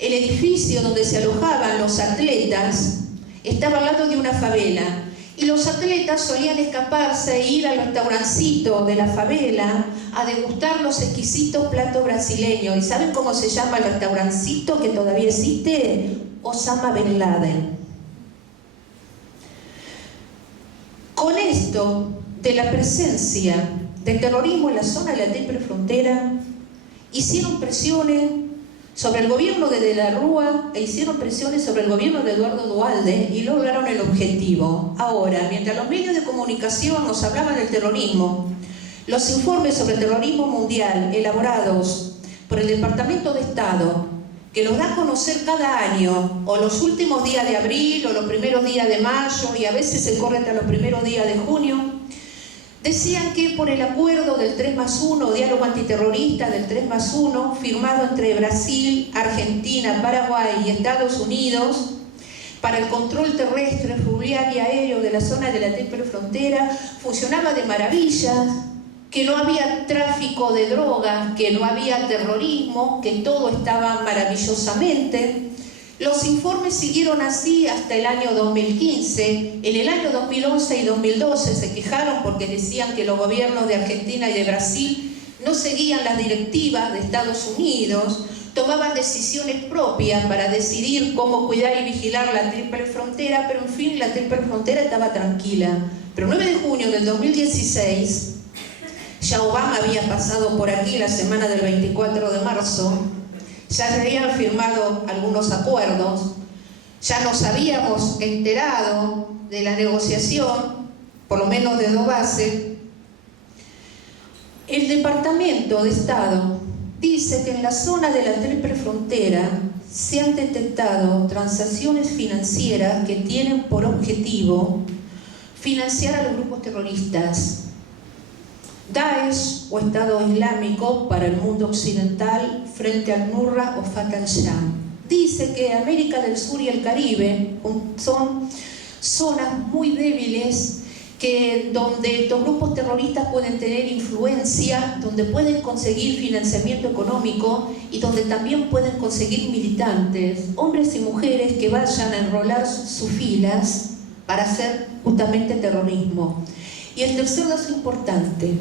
el edificio donde se alojaban los atletas estaba al lado de una favela? Y los atletas solían escaparse e ir al restaurancito de la favela a degustar los exquisitos platos brasileños. ¿Y saben cómo se llama el restaurancito que todavía existe? Osama Bin Laden. Con esto de la presencia del terrorismo en la zona de la Triple Frontera, hicieron presiones sobre el gobierno de la Rúa e hicieron presiones sobre el gobierno de Eduardo Duhalde y lograron el objetivo. Ahora, mientras los medios de comunicación nos hablaban del terrorismo, los informes sobre el terrorismo mundial elaborados por el Departamento de Estado, que los da a conocer cada año, o los últimos días de abril, o los primeros días de mayo, y a veces se corre hasta los primeros días de junio, decían que por el acuerdo del 3+1, diálogo antiterrorista del 3+1, firmado entre Brasil, Argentina, Paraguay y Estados Unidos, para el control terrestre, fluvial y aéreo de la zona de la Triple Frontera, funcionaba de maravilla, que no había tráfico de drogas, que no había terrorismo, que todo estaba maravillosamente. Los informes siguieron así hasta el año 2015. En el año 2011 y 2012 se quejaron porque decían que los gobiernos de Argentina y de Brasil no seguían las directivas de Estados Unidos, tomaban decisiones propias para decidir cómo cuidar y vigilar la Triple Frontera, pero en fin, la Triple Frontera estaba tranquila. Pero el 9 de junio del 2016, ya Obama había pasado por aquí la semana del 24 de marzo, ya se habían firmado algunos acuerdos, ya nos habíamos enterado de la negociación, por lo menos de dos bases. El Departamento de Estado dice que en la zona de la Triple Frontera se han detectado transacciones financieras que tienen por objetivo financiar a los grupos terroristas. Daesh o Estado Islámico para el mundo occidental, Frente al-Nusra o Fatah al-Sham. Dice que América del Sur y el Caribe son zonas muy débiles donde estos grupos terroristas pueden tener influencia, donde pueden conseguir financiamiento económico y donde también pueden conseguir militantes, hombres y mujeres que vayan a enrolar sus filas para hacer justamente terrorismo. Y el tercer dato importante,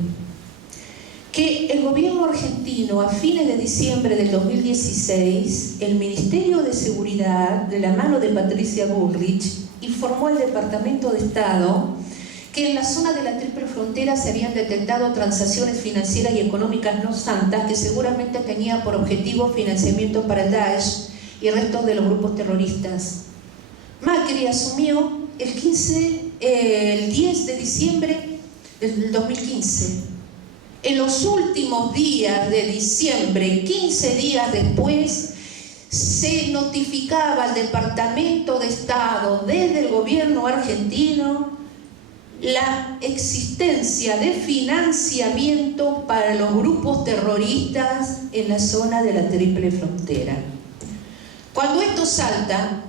que el gobierno argentino, a fines de diciembre del 2016, el Ministerio de Seguridad, de la mano de Patricia Bullrich, informó al Departamento de Estado que en la zona de la Triple Frontera se habían detectado transacciones financieras y económicas no santas que seguramente tenían por objetivo financiamiento para el Daesh y el resto de los grupos terroristas. Macri asumió el 10 de diciembre del 2015. En los últimos días de diciembre, 15 días después, se notificaba al Departamento de Estado desde el gobierno argentino la existencia de financiamiento para los grupos terroristas en la zona de la Triple Frontera. Cuando esto salta,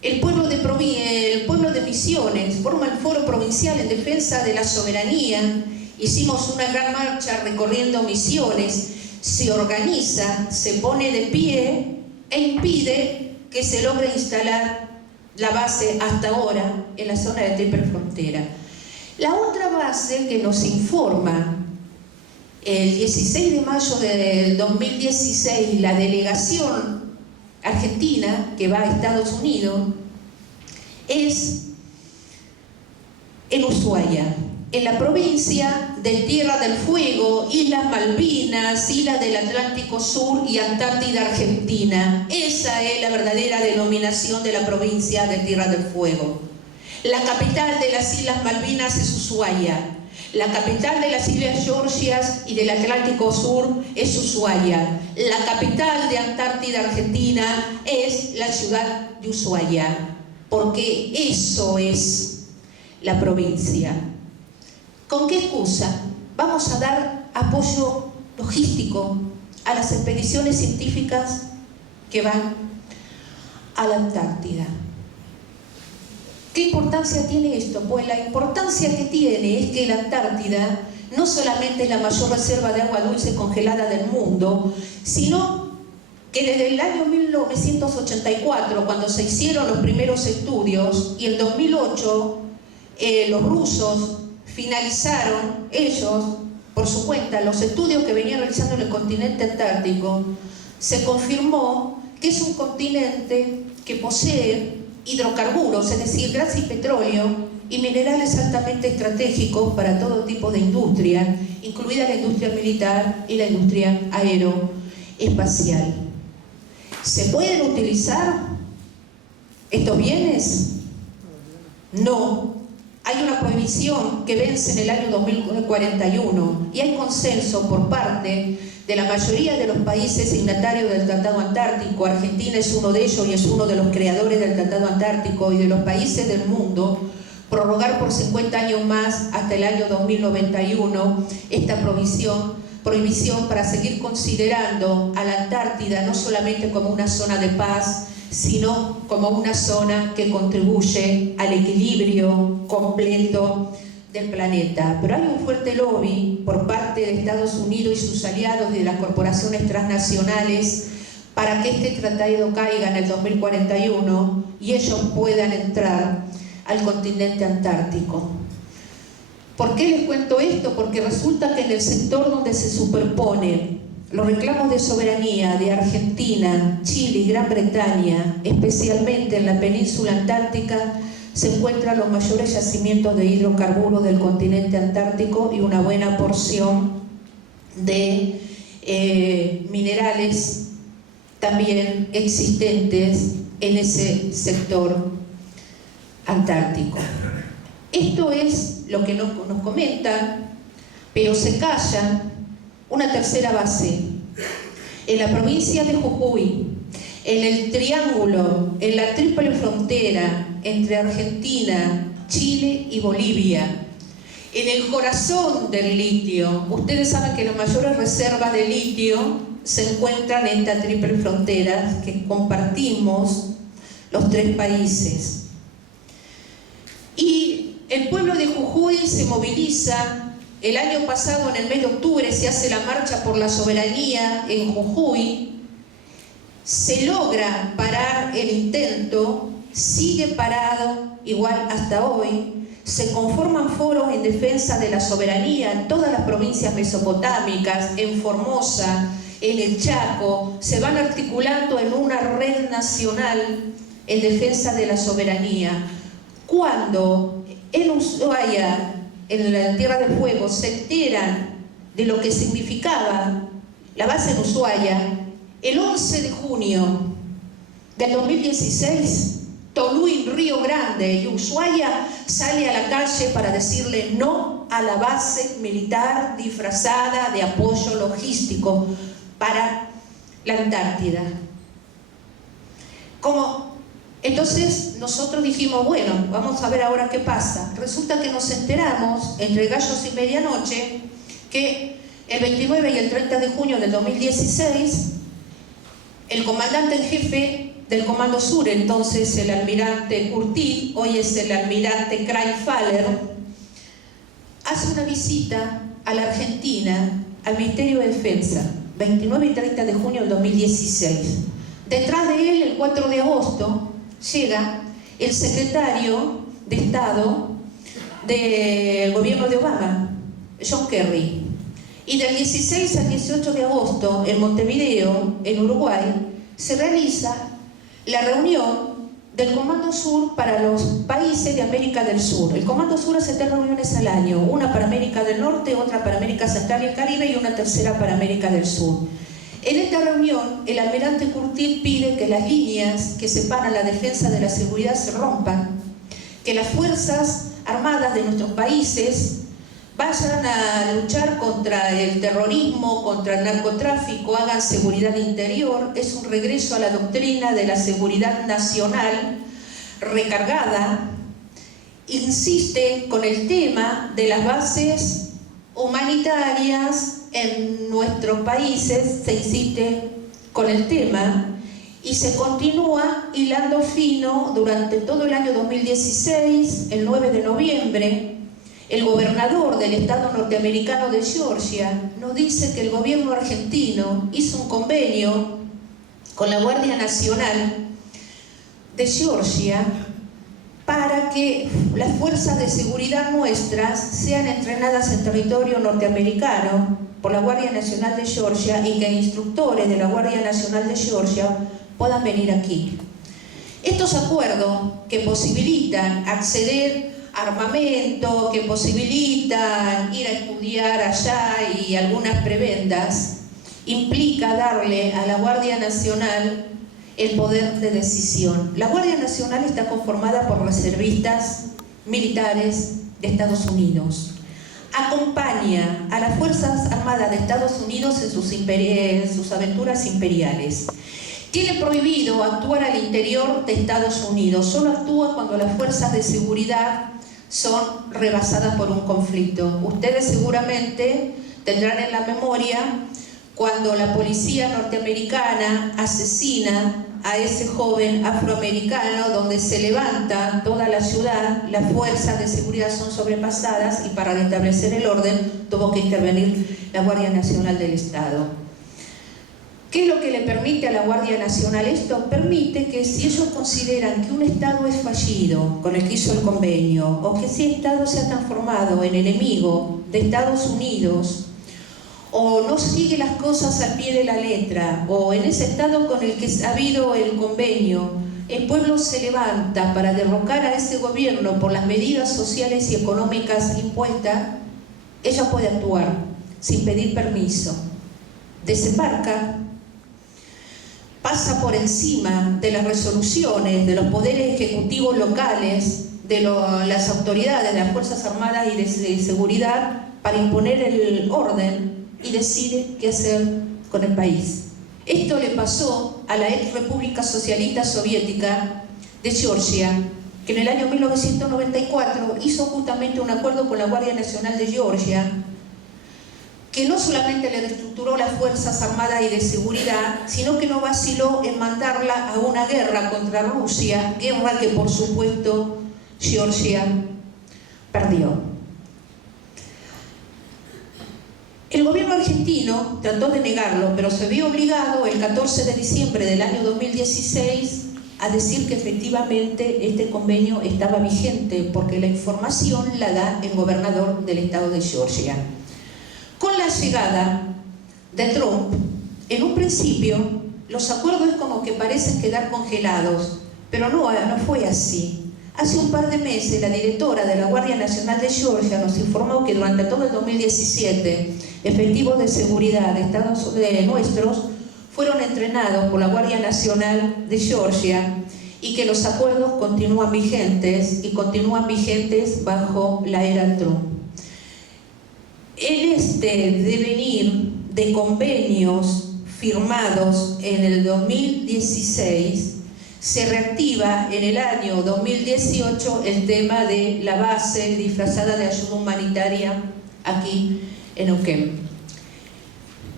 el pueblo de Misiones forma el Foro Provincial en Defensa de la Soberanía. Hicimos una gran marcha recorriendo Misiones, se organiza, se pone de pie e impide que se logre instalar la base hasta ahora en la zona de Triple Frontera. La otra base que nos informa el 16 de mayo del 2016, la delegación argentina que va a Estados Unidos, es en Ushuaia, en la provincia de Tierra del Fuego, Islas Malvinas, Islas del Atlántico Sur y Antártida Argentina. Esa es la verdadera denominación de la provincia de Tierra del Fuego. La capital de las Islas Malvinas es Ushuaia. La capital de las Islas Georgias y del Atlántico Sur es Ushuaia. La capital de Antártida Argentina es la ciudad de Ushuaia, porque eso es la provincia. ¿Con qué excusa? Vamos a dar apoyo logístico a las expediciones científicas que van a la Antártida. ¿Qué importancia tiene esto? Pues la importancia que tiene es que la Antártida no solamente es la mayor reserva de agua dulce congelada del mundo, sino que desde el año 1984, cuando se hicieron los primeros estudios, y en 2008 los rusos finalizaron ellos, por su cuenta, los estudios que venían realizando en el continente antártico, se confirmó que es un continente que posee hidrocarburos, es decir, gas y petróleo, y minerales altamente estratégicos para todo tipo de industria, incluida la industria militar y la industria aeroespacial. ¿Se pueden utilizar estos bienes? No. Hay una prohibición que vence en el año 2041 y hay consenso por parte de la mayoría de los países signatarios del Tratado Antártico. Argentina es uno de ellos y es uno de los creadores del Tratado Antártico, y de los países del mundo, prorrogar por 50 años más hasta el año 2091 esta prohibición para seguir considerando a la Antártida no solamente como una zona de paz, sino como una zona que contribuye al equilibrio completo del planeta. Pero hay un fuerte lobby por parte de Estados Unidos y sus aliados y de las corporaciones transnacionales para que este tratado caiga en el 2041 y ellos puedan entrar al continente antártico. ¿Por qué les cuento esto? Porque resulta que en el sector donde se superponen los reclamos de soberanía de Argentina, Chile y Gran Bretaña, especialmente en la península antártica, se encuentran los mayores yacimientos de hidrocarburos del continente antártico y una buena porción de minerales también existentes en ese sector antártico. Esto es lo que nos comentan, pero se calla una tercera base en la provincia de Jujuy, en el triángulo, en la triple frontera entre Argentina, Chile y Bolivia, en el corazón del litio. Ustedes saben que las mayores reservas de litio se encuentran en esta triple frontera que compartimos los tres países. Y el pueblo de Jujuy se moviliza. El año pasado, en el mes de octubre, se hace la marcha por la soberanía en Jujuy. Se logra parar el intento, sigue parado igual hasta hoy. se conforman foros en defensa de la soberanía en todas las provincias mesopotámicas, en Formosa, en el Chaco, se van articulando en una red nacional en defensa de la soberanía. Cuando en Ushuaia, en la Tierra del Fuego, se enteran de lo que significaba la base en Ushuaia, el 11 de junio del 2016, Tolui, Río Grande y Ushuaia sale a la calle para decirle no a la base militar disfrazada de apoyo logístico para la Antártida. Entonces nosotros dijimos, bueno, vamos a ver ahora qué pasa. Resulta que nos enteramos, entre gallos y medianoche, que el 29 y el 30 de junio del 2016, el comandante en jefe del Comando Sur, entonces el almirante Curtí, hoy es el almirante Kreinfaller, hace una visita a la Argentina, al Ministerio de Defensa, 29 y 30 de junio del 2016. Detrás de él, el 4 de agosto, llega el secretario de Estado del gobierno de Obama, John Kerry. Y del 16 al 18 de agosto, en Montevideo, en Uruguay, se realiza la reunión del Comando Sur para los países de América del Sur. El Comando Sur hace 3 reuniones al año, una para América del Norte, otra para América Central y el Caribe y una tercera para América del Sur. En esta reunión, el almirante Curtí pide que las líneas que separan la defensa de la seguridad se rompan, que las fuerzas armadas de nuestros países vayan a luchar contra el terrorismo, contra el narcotráfico, hagan seguridad interior. Es un regreso a la doctrina de la seguridad nacional recargada. Insiste con el tema de las bases humanitarias en nuestros países, se insiste con el tema y se continúa hilando fino durante todo el año 2016, el 9 de noviembre. El gobernador del estado norteamericano de Georgia nos dice que el gobierno argentino hizo un convenio con la Guardia Nacional de Georgia para que las fuerzas de seguridad nuestras sean entrenadas en territorio norteamericano por la Guardia Nacional de Georgia y que instructores de la Guardia Nacional de Georgia puedan venir aquí. Estos acuerdos que posibilitan acceder armamento, que posibilitan ir a estudiar allá y algunas prebendas, implica darle a la Guardia Nacional el poder de decisión. La Guardia Nacional está conformada por reservistas militares de Estados Unidos. Acompaña a las Fuerzas Armadas de Estados Unidos en sus aventuras imperiales. Tiene prohibido actuar al interior de Estados Unidos, solo actúa cuando las fuerzas de seguridad son rebasadas por un conflicto. Ustedes seguramente tendrán en la memoria cuando la policía norteamericana asesina a ese joven afroamericano, donde se levanta toda la ciudad, las fuerzas de seguridad son sobrepasadas y para restablecer el orden tuvo que intervenir la Guardia Nacional del Estado. ¿Qué es lo que le permite a la Guardia Nacional esto? Permite que si ellos consideran que un Estado es fallido, con el que hizo el convenio, o que ese Estado se ha transformado en enemigo de Estados Unidos, o no sigue las cosas al pie de la letra, o en ese Estado con el que ha habido el convenio, el pueblo se levanta para derrocar a ese gobierno por las medidas sociales y económicas impuestas, ella puede actuar sin pedir permiso. Desembarca, pasa por encima de las resoluciones de los poderes ejecutivos locales, de las autoridades de las Fuerzas Armadas y de Seguridad para imponer el orden y decide qué hacer con el país. Esto le pasó a la ex República Socialista Soviética de Georgia, que en el año 1994 hizo justamente un acuerdo con la Guardia Nacional de Georgia, que no solamente le reestructuró las Fuerzas Armadas y de Seguridad, sino que no vaciló en mandarla a una guerra contra Rusia, guerra que por supuesto Georgia perdió. El gobierno argentino trató de negarlo, pero se vio obligado el 14 de diciembre del año 2016 a decir que efectivamente este convenio estaba vigente, porque la información la da el gobernador del estado de Georgia. Con la llegada de Trump, en un principio, los acuerdos como que parecen quedar congelados, pero no fue así. Hace un par de meses, la directora de la Guardia Nacional de Georgia nos informó que durante todo el 2017, efectivos de seguridad de nuestros fueron entrenados por la Guardia Nacional de Georgia y que los acuerdos continúan vigentes y continúan vigentes bajo la era Trump. En este devenir de convenios firmados en el 2016, se reactiva en el año 2018 el tema de la base disfrazada de ayuda humanitaria aquí en Neuquén.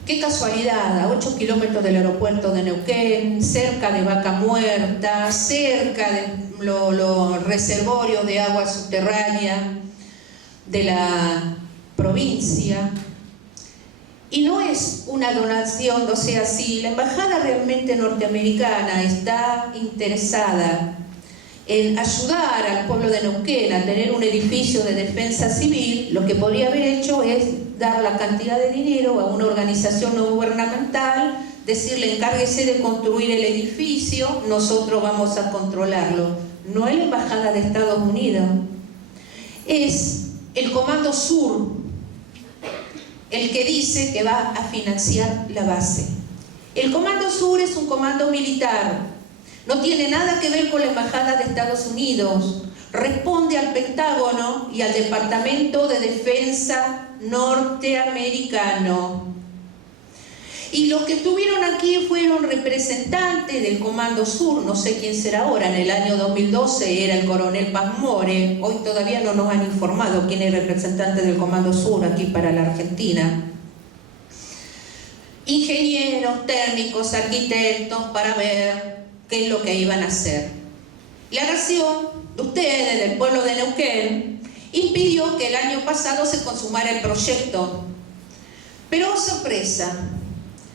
Qué casualidad, a 8 kilómetros del aeropuerto de Neuquén, cerca de Vaca Muerta, cerca de los reservorios de agua subterránea de la provincia. Y no es una donación, o sea, si la embajada realmente norteamericana está interesada en ayudar al pueblo de Neuquén a tener un edificio de defensa civil, lo que podría haber hecho es dar la cantidad de dinero a una organización no gubernamental, decirle encárguese de construir el edificio, nosotros vamos a controlarlo. No es la embajada de Estados Unidos, es el Comando Sur el que dice que va a financiar la base. El Comando Sur es un comando militar, no tiene nada que ver con la Embajada de Estados Unidos, responde al Pentágono y al Departamento de Defensa norteamericano. Y los que estuvieron aquí fueron representantes del Comando Sur, no sé quién será ahora, en el año 2012 era el coronel Paz More, hoy todavía no nos han informado quién es el representante del Comando Sur aquí para la Argentina. Ingenieros, técnicos, arquitectos, para ver qué es lo que iban a hacer. La agresión de ustedes, del pueblo de Neuquén, impidió que el año pasado se consumara el proyecto. Pero, oh sorpresa,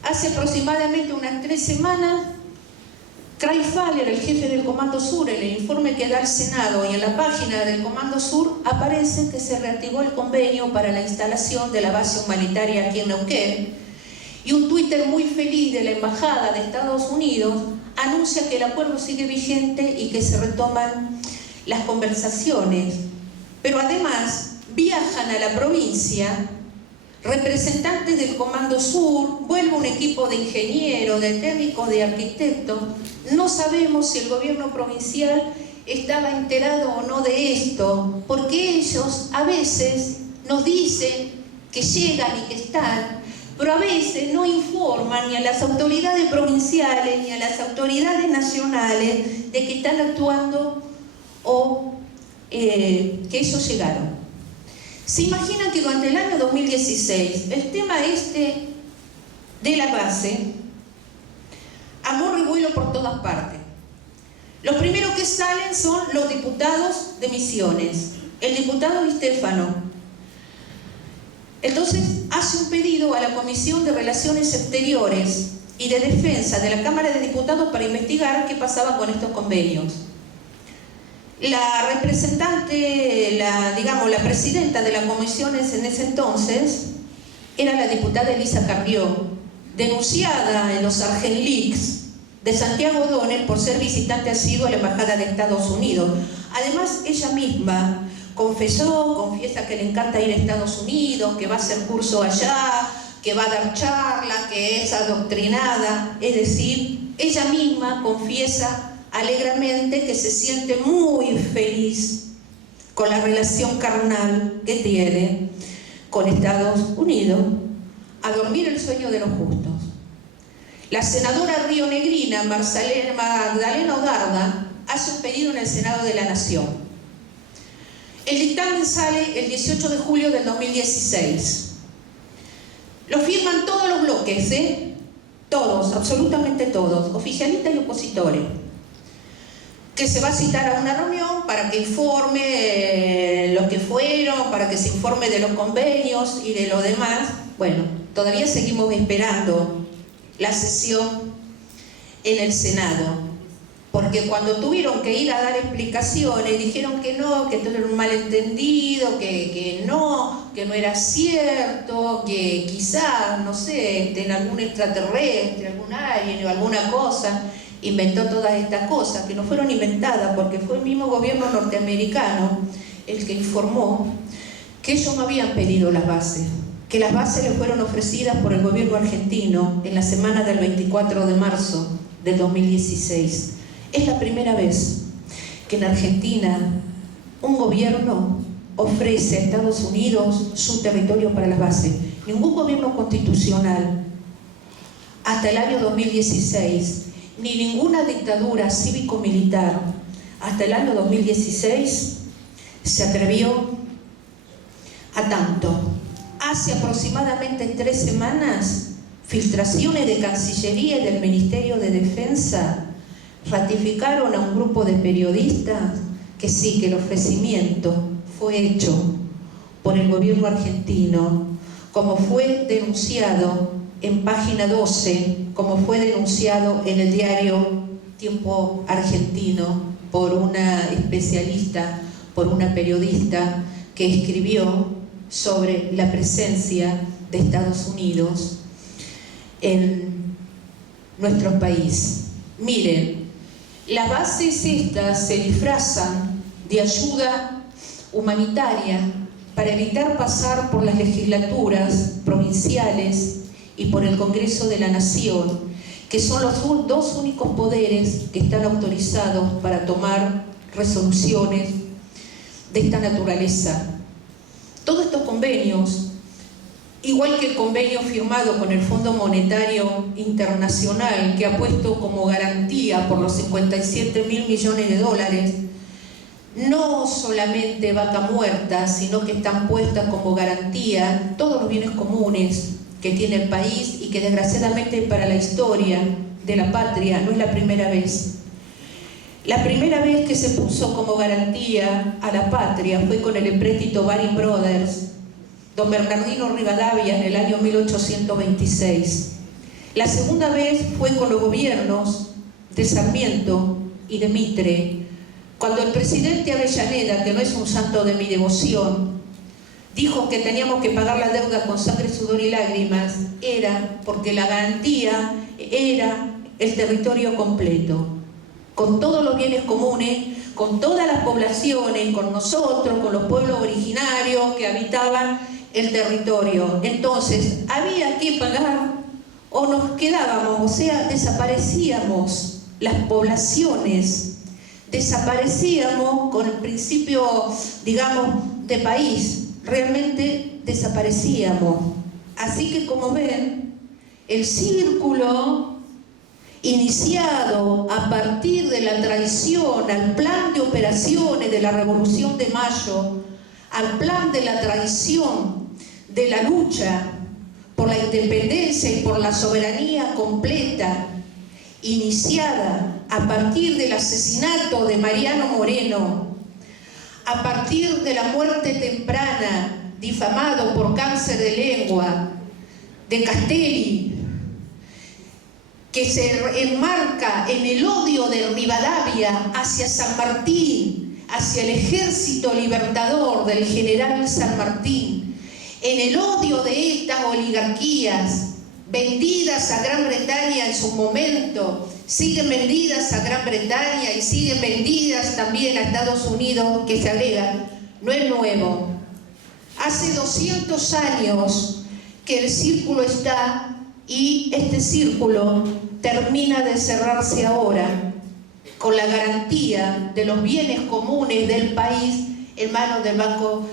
hace aproximadamente unas 3 semanas, Craig Faller, el jefe del Comando Sur, en el informe que da al Senado y en la página del Comando Sur, aparece que se reactivó el convenio para la instalación de la base humanitaria aquí en Neuquén, y un Twitter muy feliz de la Embajada de Estados Unidos anuncia que el acuerdo sigue vigente y que se retoman las conversaciones. Pero además viajan a la provincia representantes del Comando Sur, vuelve un equipo de ingenieros, de técnicos, de arquitectos. No sabemos si el gobierno provincial estaba enterado o no de esto, porque ellos a veces nos dicen que llegan y que están, pero a veces no informan ni a las autoridades provinciales ni a las autoridades nacionales de que están actuando o que ellos llegaron. ¿Se imaginan que durante el año 2016 el tema este de la base amó revuelo por todas partes? Los primeros que salen son los diputados de Misiones, el diputado Di Stefano. Entonces hace un pedido a la Comisión de Relaciones Exteriores y de Defensa de la Cámara de Diputados para investigar qué pasaba con estos convenios. La representante, la presidenta de la comisión en ese entonces era la diputada Elisa Carrió, denunciada en los Argenleaks de Santiago O'Donnell por ser visitante asiduo a la Embajada de Estados Unidos. Además, ella misma confiesa que le encanta ir a Estados Unidos, que va a hacer curso allá, que va a dar charla, que es adoctrinada. Es decir, ella misma confiesa alegremente que se siente muy feliz con la relación carnal que tiene con Estados Unidos, a dormir el sueño de los justos. La senadora rionegrina Magdalena Odarda hace un pedido en el Senado de la Nación. El dictamen sale el 18 de julio del 2016. Lo firman todos los bloques, todos, absolutamente todos, oficialistas y opositores, que se va a citar a una reunión para que informe los que fueron, para que se informe de los convenios y de lo demás. Bueno, todavía seguimos esperando la sesión en el Senado. porque cuando tuvieron que ir a dar explicaciones dijeron que no, que todo era un malentendido, que no era cierto, que quizás, no sé, en algún extraterrestre, algún alien o alguna cosa, inventó todas estas cosas, que no fueron inventadas porque fue el mismo gobierno norteamericano el que informó que ellos no habían pedido las bases, que las bases les fueron ofrecidas por el gobierno argentino en la semana del 24 de marzo del 2016. Es la primera vez que en Argentina un gobierno ofrece a Estados Unidos su territorio para las bases. Ningún gobierno constitucional hasta el año 2016, ni ninguna dictadura cívico-militar hasta el año 2016 se atrevió a tanto. Hace aproximadamente 3 semanas, filtraciones de Cancillería y del Ministerio de Defensa ratificaron a un grupo de periodistas que sí, que el ofrecimiento fue hecho por el gobierno argentino, como fue denunciado en página 12, como fue denunciado en el diario Tiempo Argentino por una especialista, por una periodista que escribió sobre la presencia de Estados Unidos en nuestro país. Miren, las bases estas se disfrazan de ayuda humanitaria para evitar pasar por las legislaturas provinciales y por el Congreso de la Nación, que son los 2 únicos poderes que están autorizados para tomar resoluciones de esta naturaleza. Todos estos convenios, igual que el convenio firmado con el Fondo Monetario Internacional, que ha puesto como garantía por los 57.000 millones de dólares, no solamente vaca muerta, sino que están puestas como garantía todos los bienes comunes que tiene el país y que desgraciadamente para la historia de la patria no es la primera vez. La primera vez que se puso como garantía a la patria fue con el empréstito Baring Brothers, don Bernardino Rivadavia, en el año 1826. La segunda vez fue con los gobiernos de Sarmiento y de Mitre, cuando el presidente Avellaneda, que no es un santo de mi devoción, dijo que teníamos que pagar la deuda con sangre, sudor y lágrimas, era porque la garantía era el territorio completo, con todos los bienes comunes, con todas las poblaciones, con nosotros, con los pueblos originarios que habitaban el territorio. Entonces, había que pagar o nos quedábamos, o sea, desaparecíamos las poblaciones, desaparecíamos con el principio, digamos, de país, realmente desaparecíamos. Así que, como ven, el círculo iniciado a partir de la traición al plan de operaciones de la Revolución de Mayo, al plan de la traición de la lucha por la independencia y por la soberanía completa, iniciada a partir del asesinato de Mariano Moreno, a partir de la muerte temprana, difamado por cáncer de lengua, de Castelli, que se enmarca en el odio de Rivadavia hacia San Martín, hacia el ejército libertador del general San Martín, en el odio de estas oligarquías vendidas a Gran Bretaña en su momento, siguen vendidas a Gran Bretaña y siguen vendidas también a Estados Unidos, que se agrega, no es nuevo. Hace 200 años que el círculo está, y este círculo termina de cerrarse ahora con la garantía de los bienes comunes del país en manos del Banco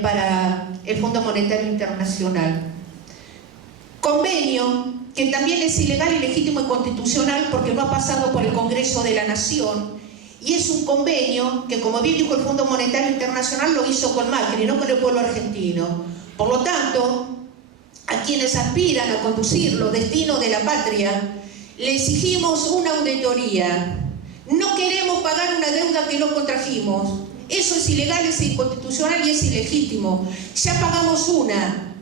para el Fondo Monetario Internacional. Convenio que también es ilegal, ilegítimo y constitucional porque no ha pasado por el Congreso de la Nación, y es un convenio que, como bien dijo el Fondo Monetario Internacional, lo hizo con Macri, no con el pueblo argentino. Por lo tanto, a quienes aspiran a conducir los destinos de la patria, le exigimos una auditoría. No queremos pagar una deuda que no contrajimos. Eso es ilegal, es inconstitucional y es ilegítimo. Ya pagamos una,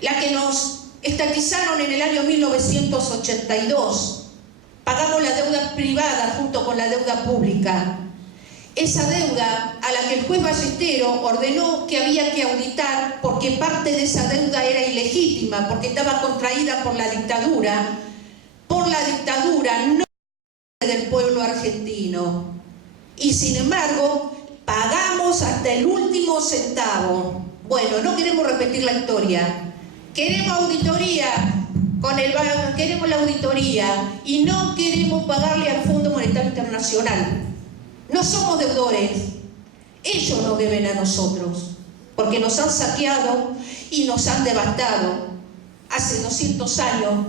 la que nos estatizaron en el año 1982, Pagamos la deuda privada junto con la deuda pública. Esa deuda a la que el juez Ballestero ordenó que había que auditar porque parte de esa deuda era ilegítima, porque estaba contraída por la dictadura no del pueblo argentino. Y sin embargo, pagamos hasta el último centavo. Bueno, no queremos repetir la historia. Queremos auditoría, queremos la auditoría y no queremos pagarle al Fondo Monetario Internacional. No somos deudores, ellos nos deben a nosotros, porque nos han saqueado y nos han devastado. Hace 200 años,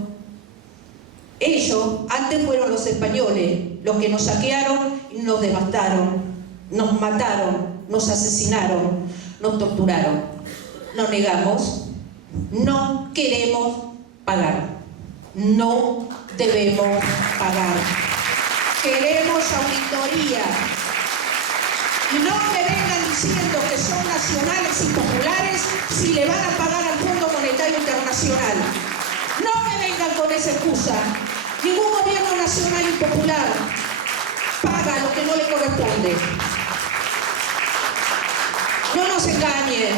ellos, antes fueron los españoles, los que nos saquearon y nos devastaron, nos mataron, nos asesinaron, nos torturaron. No negamos, no queremos pagar, no debemos pagar. Queremos auditoría. Y no me vengan diciendo que son nacionales y populares si le van a pagar al Fondo Monetario Internacional. No me vengan con esa excusa. Ningún gobierno nacional y popular paga lo que no le corresponde. No nos engañen.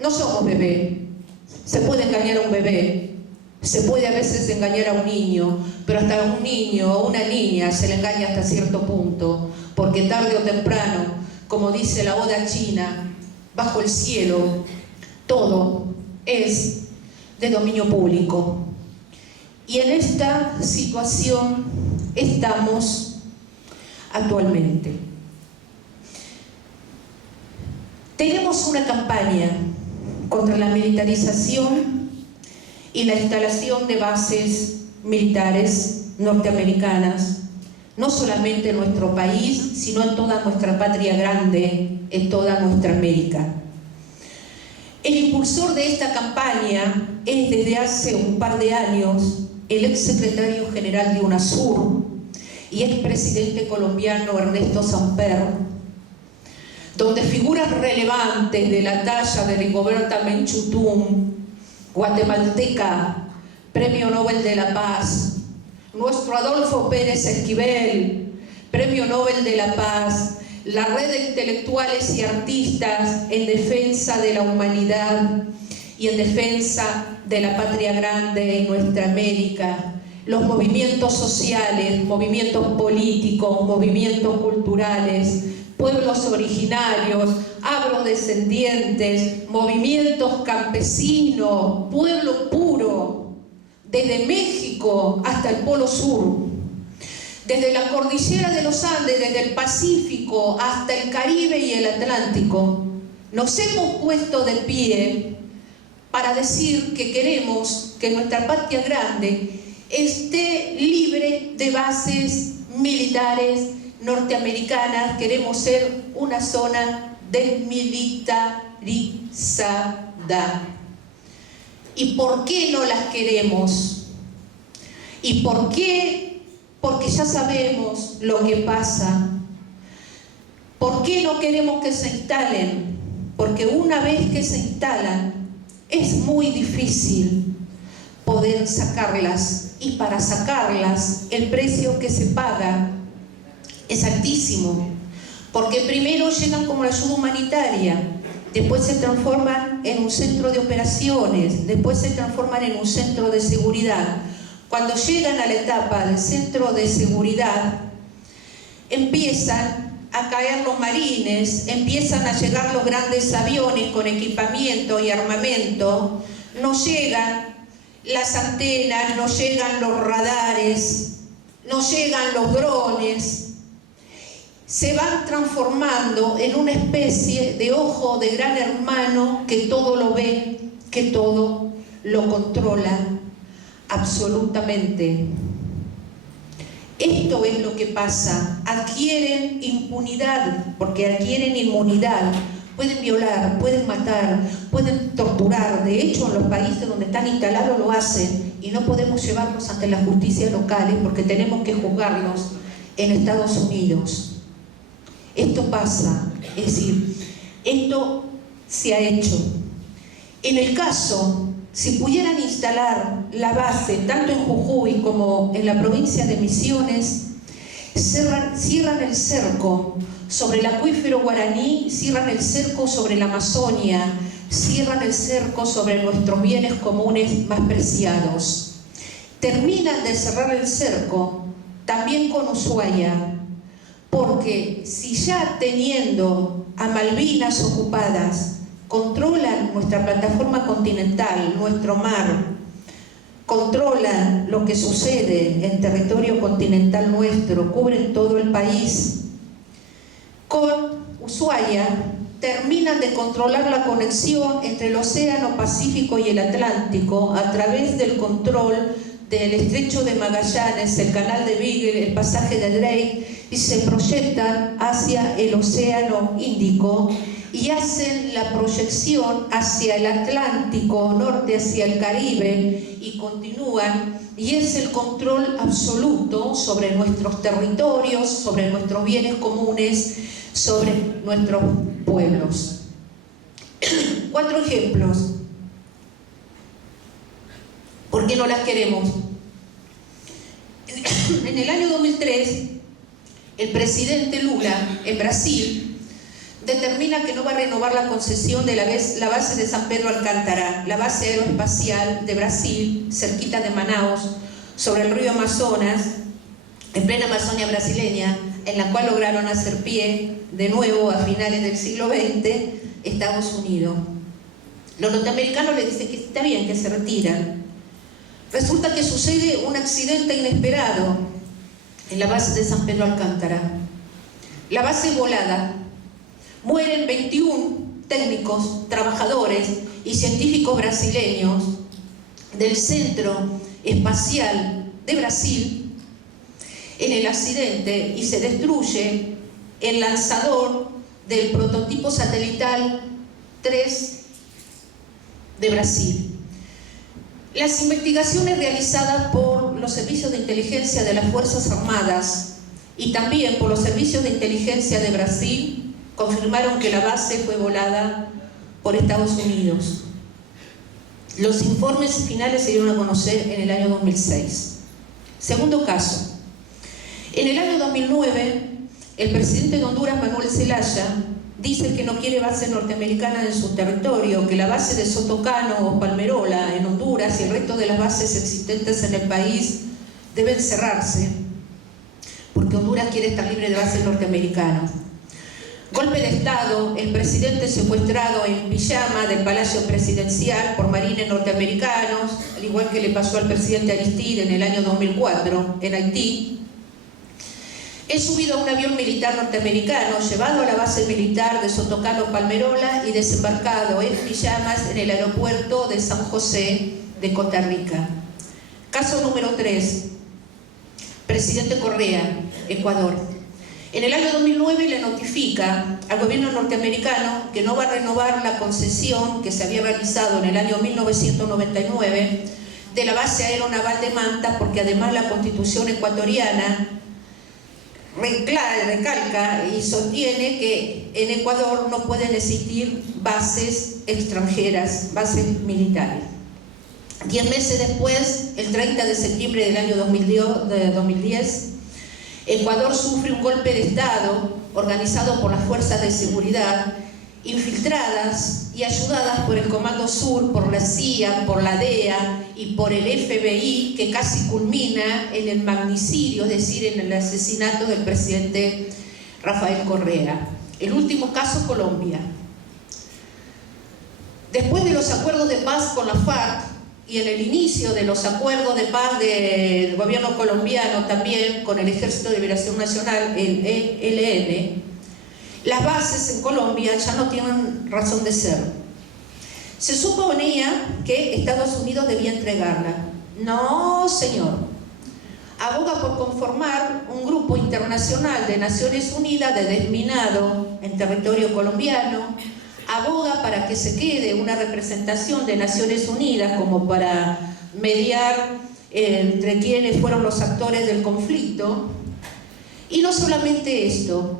No somos bebés. Se puede engañar a un bebé. Se puede a veces engañar a un niño, pero hasta a un niño o una niña se le engaña hasta cierto punto, porque tarde o temprano, como dice la Oda china, bajo el cielo, todo es de dominio público. Y en esta situación estamos actualmente. Tenemos una campaña contra la militarización y la instalación de bases militares norteamericanas, no solamente en nuestro país, sino en toda nuestra patria grande, en toda nuestra América. El impulsor de esta campaña es desde hace un par de años el exsecretario general de UNASUR y expresidente colombiano Ernesto Samper, donde figuras relevantes de la talla de Rigoberta Menchú Tum, guatemalteca, Premio Nobel de la Paz, nuestro Adolfo Pérez Esquivel, Premio Nobel de la Paz, la red de intelectuales y artistas en defensa de la humanidad y en defensa de la patria grande y nuestra América, los movimientos sociales, movimientos políticos, movimientos culturales, pueblos originarios, afrodescendientes, movimientos campesinos, pueblo puro, desde México hasta el Polo Sur, desde la cordillera de los Andes, desde el Pacífico hasta el Caribe y el Atlántico, nos hemos puesto de pie para decir que queremos que nuestra patria grande esté libre de bases militares norteamericanas. Queremos ser una zona desmilitarizada. ¿Y por qué no las queremos? ¿Y por qué? Porque ya sabemos lo que pasa. ¿Por qué no queremos que se instalen? Porque una vez que se instalan, es muy difícil poder sacarlas. Y para sacarlas, el precio que se paga es altísimo, porque primero llegan como la ayuda humanitaria, después se transforman en un centro de operaciones, después se transforman en un centro de seguridad. Cuando llegan a la etapa del centro de seguridad, empiezan a caer los marines, empiezan a llegar los grandes aviones con equipamiento y armamento, no llegan las antenas, no llegan los radares, no llegan los drones. Se van transformando en una especie de ojo de gran hermano que todo lo ve, que todo lo controla absolutamente. Esto es lo que pasa. Adquieren impunidad, porque adquieren inmunidad. Pueden violar, pueden matar, pueden torturar. De hecho, en los países donde están instalados lo hacen y no podemos llevarlos ante las justicias locales porque tenemos que juzgarlos en Estados Unidos. Esto pasa, es decir, esto se ha hecho. En el caso si pudieran instalar la base tanto en Jujuy como en la provincia de Misiones, cierran el cerco sobre el acuífero guaraní, cierran el cerco sobre la Amazonia, cierran el cerco sobre nuestros bienes comunes más preciados. Terminan de cerrar el cerco también con Ushuaia, porque si ya teniendo a Malvinas ocupadas, controlan nuestra plataforma continental, nuestro mar, controlan lo que sucede en territorio continental nuestro, cubren todo el país, con Ushuaia terminan de controlar la conexión entre el Océano Pacífico y el Atlántico a través del control del Estrecho de Magallanes, el Canal de Beagle, el pasaje de Drake, y se proyectan hacia el Océano Índico y hacen la proyección hacia el Atlántico Norte, hacia el Caribe, y continúan, y es el control absoluto sobre nuestros territorios, sobre nuestros bienes comunes, sobre nuestros pueblos. 4 ejemplos. ¿Por qué no las queremos? En el año 2003, el presidente Lula, en Brasil, determina que no va a renovar la concesión de la base de San Pedro Alcántara, la base aeroespacial de Brasil, cerquita de Manaus, sobre el río Amazonas, en plena Amazonia brasileña, en la cual lograron hacer pie de nuevo a finales del siglo XX Estados Unidos. Los norteamericanos le dicen que está bien, que se retiran. Resulta que sucede un accidente inesperado en la base de San Pedro Alcántara. La base volada. Mueren 21 técnicos, trabajadores y científicos brasileños del Centro Espacial de Brasil en el accidente, y se destruye el lanzador del prototipo satelital 3 de Brasil. Las investigaciones realizadas por los servicios de inteligencia de las Fuerzas Armadas y también por los servicios de inteligencia de Brasil confirmaron que la base fue volada por Estados Unidos. Los informes finales se dieron a conocer en el año 2006. Segundo caso. En el año 2009, el presidente de Honduras, Manuel Zelaya, dice que no quiere base norteamericana en su territorio, que la base de Sotocano o Palmerola en Honduras y el resto de las bases existentes en el país deben cerrarse, porque Honduras quiere estar libre de bases norteamericanas. Golpe de Estado, el presidente secuestrado en pijama del Palacio Presidencial por marines norteamericanos, al igual que le pasó al presidente Aristide en el año 2004 en Haití. Es subido a un avión militar norteamericano, llevado a la base militar de Sotocano Palmerola y desembarcado en pijamas en el aeropuerto de San José de Costa Rica. Caso número 3. Presidente Correa, Ecuador. En el año 2009 le notifica al gobierno norteamericano que no va a renovar la concesión que se había realizado en el año 1999 de la base aeronaval de Manta, porque además la Constitución ecuatoriana recalca y sostiene que en Ecuador no pueden existir bases extranjeras, bases militares. 10 meses después, el 30 de septiembre del año 2010, Ecuador sufre un golpe de Estado organizado por las fuerzas de seguridad, infiltradas y ayudadas por el Comando Sur, por la CIA, por la DEA y por el FBI, que casi culmina en el magnicidio, es decir, en el asesinato del presidente Rafael Correa. El último caso, Colombia. Después de los acuerdos de paz con la FARC y en el inicio de los acuerdos de paz del gobierno colombiano también con el Ejército de Liberación Nacional, el ELN, las bases en Colombia ya no tienen razón de ser. Se suponía que Estados Unidos debía entregarla. No, señor. Aboga por conformar un grupo internacional de Naciones Unidas de desminado en territorio colombiano. Aboga para que se quede una representación de Naciones Unidas como para mediar entre quienes fueron los actores del conflicto. Y no solamente esto,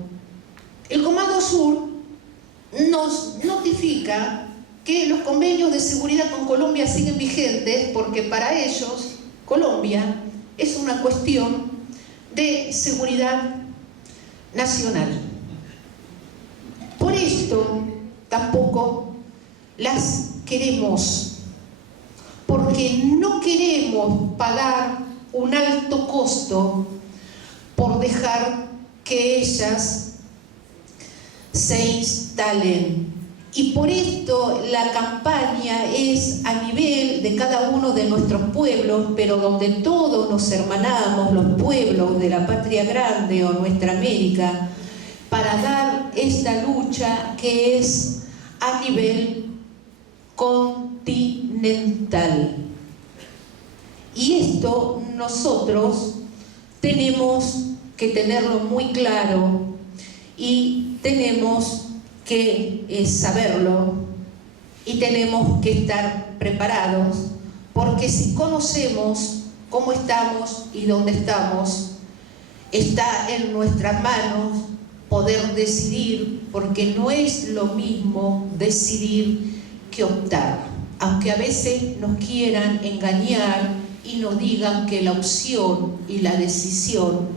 el Comando Sur nos notifica que los convenios de seguridad con Colombia siguen vigentes porque para ellos Colombia es una cuestión de seguridad nacional. Por esto tampoco las queremos, porque no queremos pagar un alto costo por dejar que ellas se instalen. Y por esto la campaña es a nivel de cada uno de nuestros pueblos, pero donde todos nos hermanamos, los pueblos de la patria grande o nuestra América, para dar esta lucha que es a nivel continental. Y esto nosotros tenemos que tenerlo muy claro y tenemos que saberlo y tenemos que estar preparados, porque si conocemos cómo estamos y dónde estamos, está en nuestras manos poder decidir, porque no es lo mismo decidir que optar, aunque a veces nos quieran engañar y nos digan que la opción y la decisión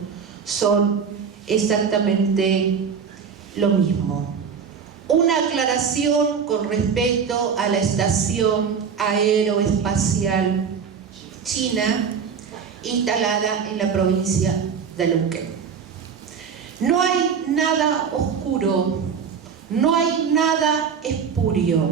son exactamente lo mismo. Una aclaración con respecto a la Estación Aeroespacial China instalada en la provincia de Neuquén. No hay nada oscuro, no hay nada espurio.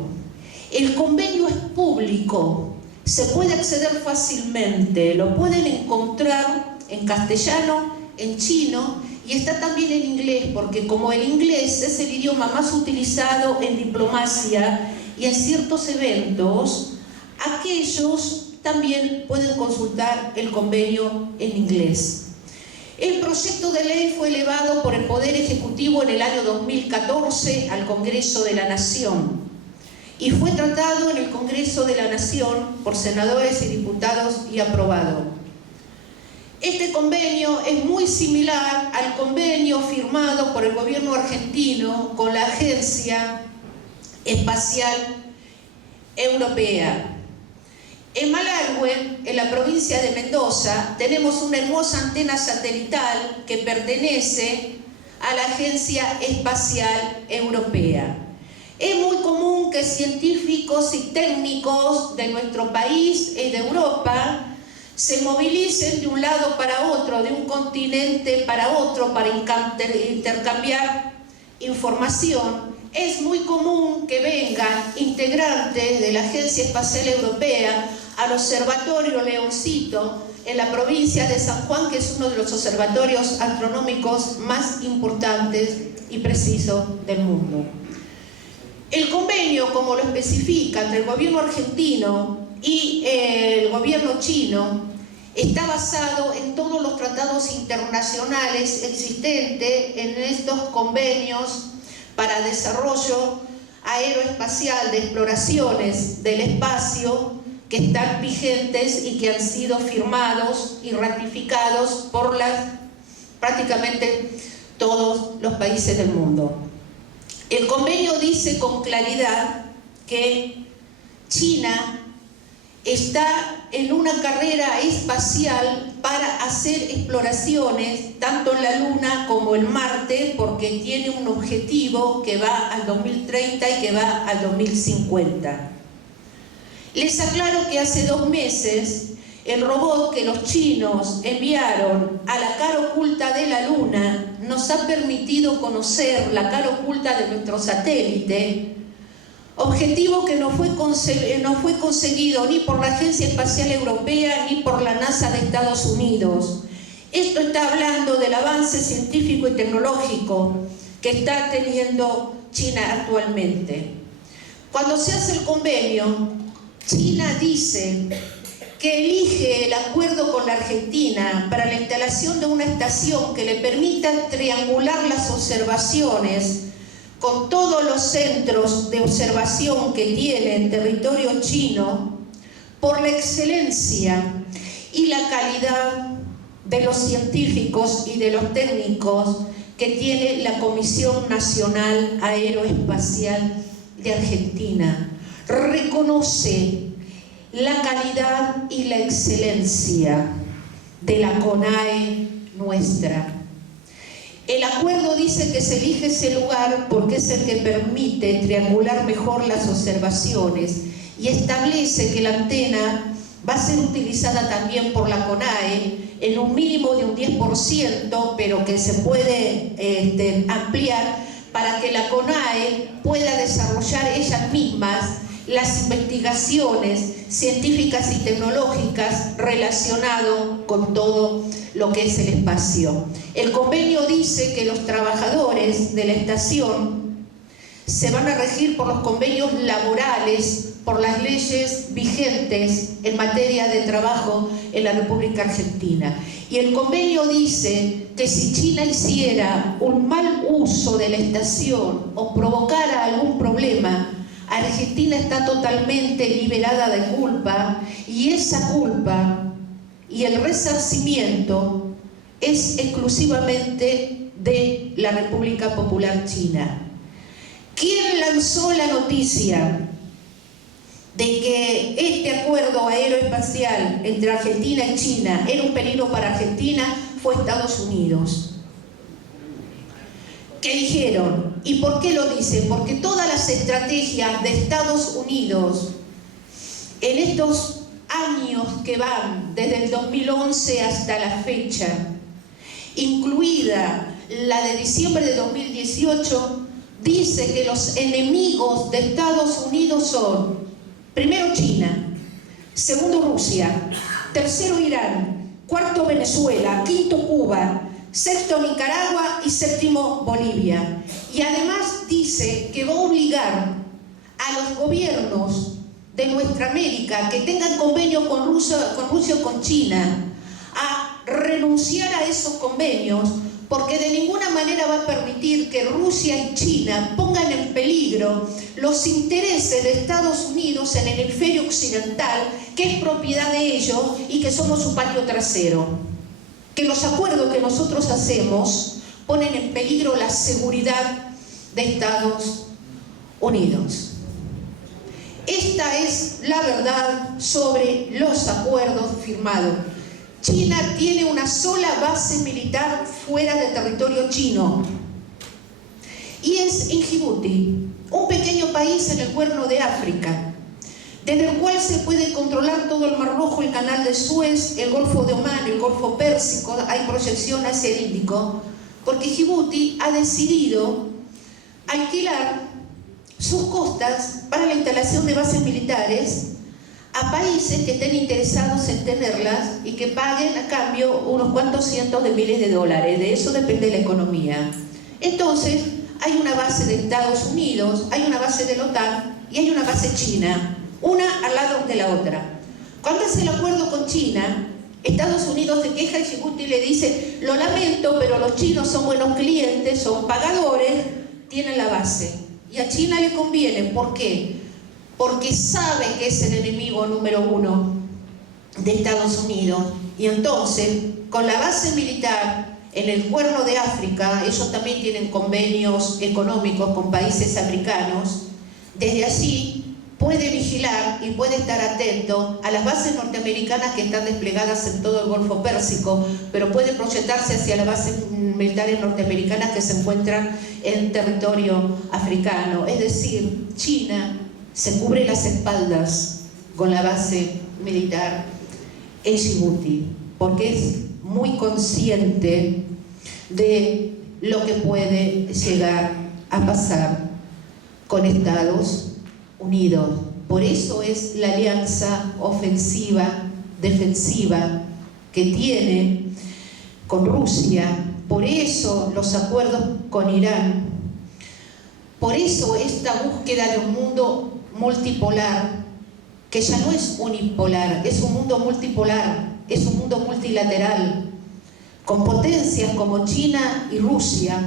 El convenio es público, se puede acceder fácilmente, lo pueden encontrar en castellano, en chino, y está también en inglés, porque como el inglés es el idioma más utilizado en diplomacia y en ciertos eventos, aquellos también pueden consultar el convenio en inglés. El proyecto de ley fue elevado por el Poder Ejecutivo en el año 2014 al Congreso de la Nación y fue tratado en el Congreso de la Nación por senadores y diputados y aprobado. Este convenio es muy similar al convenio firmado por el gobierno argentino con la Agencia Espacial Europea. En Malargüe, en la provincia de Mendoza, tenemos una hermosa antena satelital que pertenece a la Agencia Espacial Europea. Es muy común que científicos y técnicos de nuestro país y de Europa se movilicen de un lado para otro, de un continente para otro, para intercambiar información. Es muy común que vengan integrantes de la Agencia Espacial Europea al Observatorio Leoncito en la provincia de San Juan, que es uno de los observatorios astronómicos más importantes y precisos del mundo. El convenio, como lo especifica entre el gobierno argentino y el gobierno chino, está basado en todos los tratados internacionales existentes en estos convenios para desarrollo aeroespacial de exploraciones del espacio que están vigentes y que han sido firmados y ratificados por prácticamente todos los países del mundo. El convenio dice con claridad que China está en una carrera espacial para hacer exploraciones tanto en la Luna como en Marte, porque tiene un objetivo que va al 2030 y que va al 2050. Les aclaro que hace 2 meses el robot que los chinos enviaron a la cara oculta de la Luna nos ha permitido conocer la cara oculta de nuestro satélite, objetivo que no fue conseguido ni por la Agencia Espacial Europea ni por la NASA de Estados Unidos. Esto está hablando del avance científico y tecnológico que está teniendo China actualmente. Cuando se hace el convenio, China dice que elige el acuerdo con la Argentina para la instalación de una estación que le permita triangular las observaciones con todos los centros de observación que tiene en territorio chino, por la excelencia y la calidad de los científicos y de los técnicos que tiene la Comisión Nacional Aeroespacial de Argentina. reconoce la calidad y la excelencia de la CONAE nuestra. El acuerdo dice que se elige ese lugar porque es el que permite triangular mejor las observaciones y establece que la antena va a ser utilizada también por la CONAE en un mínimo de un 10%, pero que se puede ampliar para que la CONAE pueda desarrollar ellas mismas las investigaciones científicas y tecnológicas relacionado con todo lo que es el espacio. El convenio dice que los trabajadores de la estación se van a regir por los convenios laborales, por las leyes vigentes en materia de trabajo en la República Argentina. Y el convenio dice que si China hiciera un mal uso de la estación o provocara algún problema, Argentina está totalmente liberada de culpa, y esa culpa y el resarcimiento es exclusivamente de la República Popular China. ¿Quién lanzó la noticia de que este acuerdo aeroespacial entre Argentina y China era un peligro para Argentina? Fue Estados Unidos. ¿Qué dijeron? ¿Y por qué lo dicen? Porque todas las estrategias de Estados Unidos en estos años que van desde el 2011 hasta la fecha, incluida la de diciembre de 2018, dice que los enemigos de Estados Unidos son: primero China, segundo Rusia, tercero Irán, cuarto Venezuela, quinto Cuba, sexto Nicaragua y séptimo Bolivia. Y además dice que va a obligar a los gobiernos de nuestra América que tengan convenios con Rusia o con China a renunciar a esos convenios, porque de ninguna manera va a permitir que Rusia y China pongan en peligro los intereses de Estados Unidos en el hemisferio occidental, que es propiedad de ellos y que somos su patio trasero. Que los acuerdos que nosotros hacemos ponen en peligro la seguridad de Estados Unidos. Esta es la verdad sobre los acuerdos firmados. China tiene una sola base militar fuera del territorio chino, y es en Djibouti, un pequeño país en el Cuerno de África, desde el cual se puede controlar todo el Mar Rojo, el Canal de Suez, el Golfo de Omán, el Golfo Pérsico. Hay proyección hacia el Índico, porque Djibouti ha decidido alquilar sus costas para la instalación de bases militares a países que estén interesados en tenerlas y que paguen a cambio unos cuantos cientos de miles de dólares. De eso depende la economía. Entonces, hay una base de Estados Unidos, hay una base de la OTAN y hay una base china, una al lado de la otra. Cuando hace el acuerdo con China, Estados Unidos se queja y Djibouti le dice: lo lamento, pero los chinos son buenos clientes, son pagadores, tienen la base. Y a China le conviene. ¿Por qué? Porque sabe que es el enemigo número uno de Estados Unidos. Y entonces, con la base militar en el Cuerno de África, ellos también tienen convenios económicos con países africanos, desde allí puede vigilar y puede estar atento a las bases norteamericanas que están desplegadas en todo el Golfo Pérsico, pero puede proyectarse hacia las bases militares norteamericanas que se encuentran en territorio africano. Es decir, China se cubre las espaldas con la base militar en Djibouti, porque es muy consciente de lo que puede llegar a pasar con Estados Unidos. Por eso es la alianza ofensiva-defensiva que tiene con Rusia, por eso los acuerdos con Irán, por eso esta búsqueda de un mundo multipolar, que ya no es unipolar, es un mundo multipolar, es un mundo multilateral, con potencias como China y Rusia,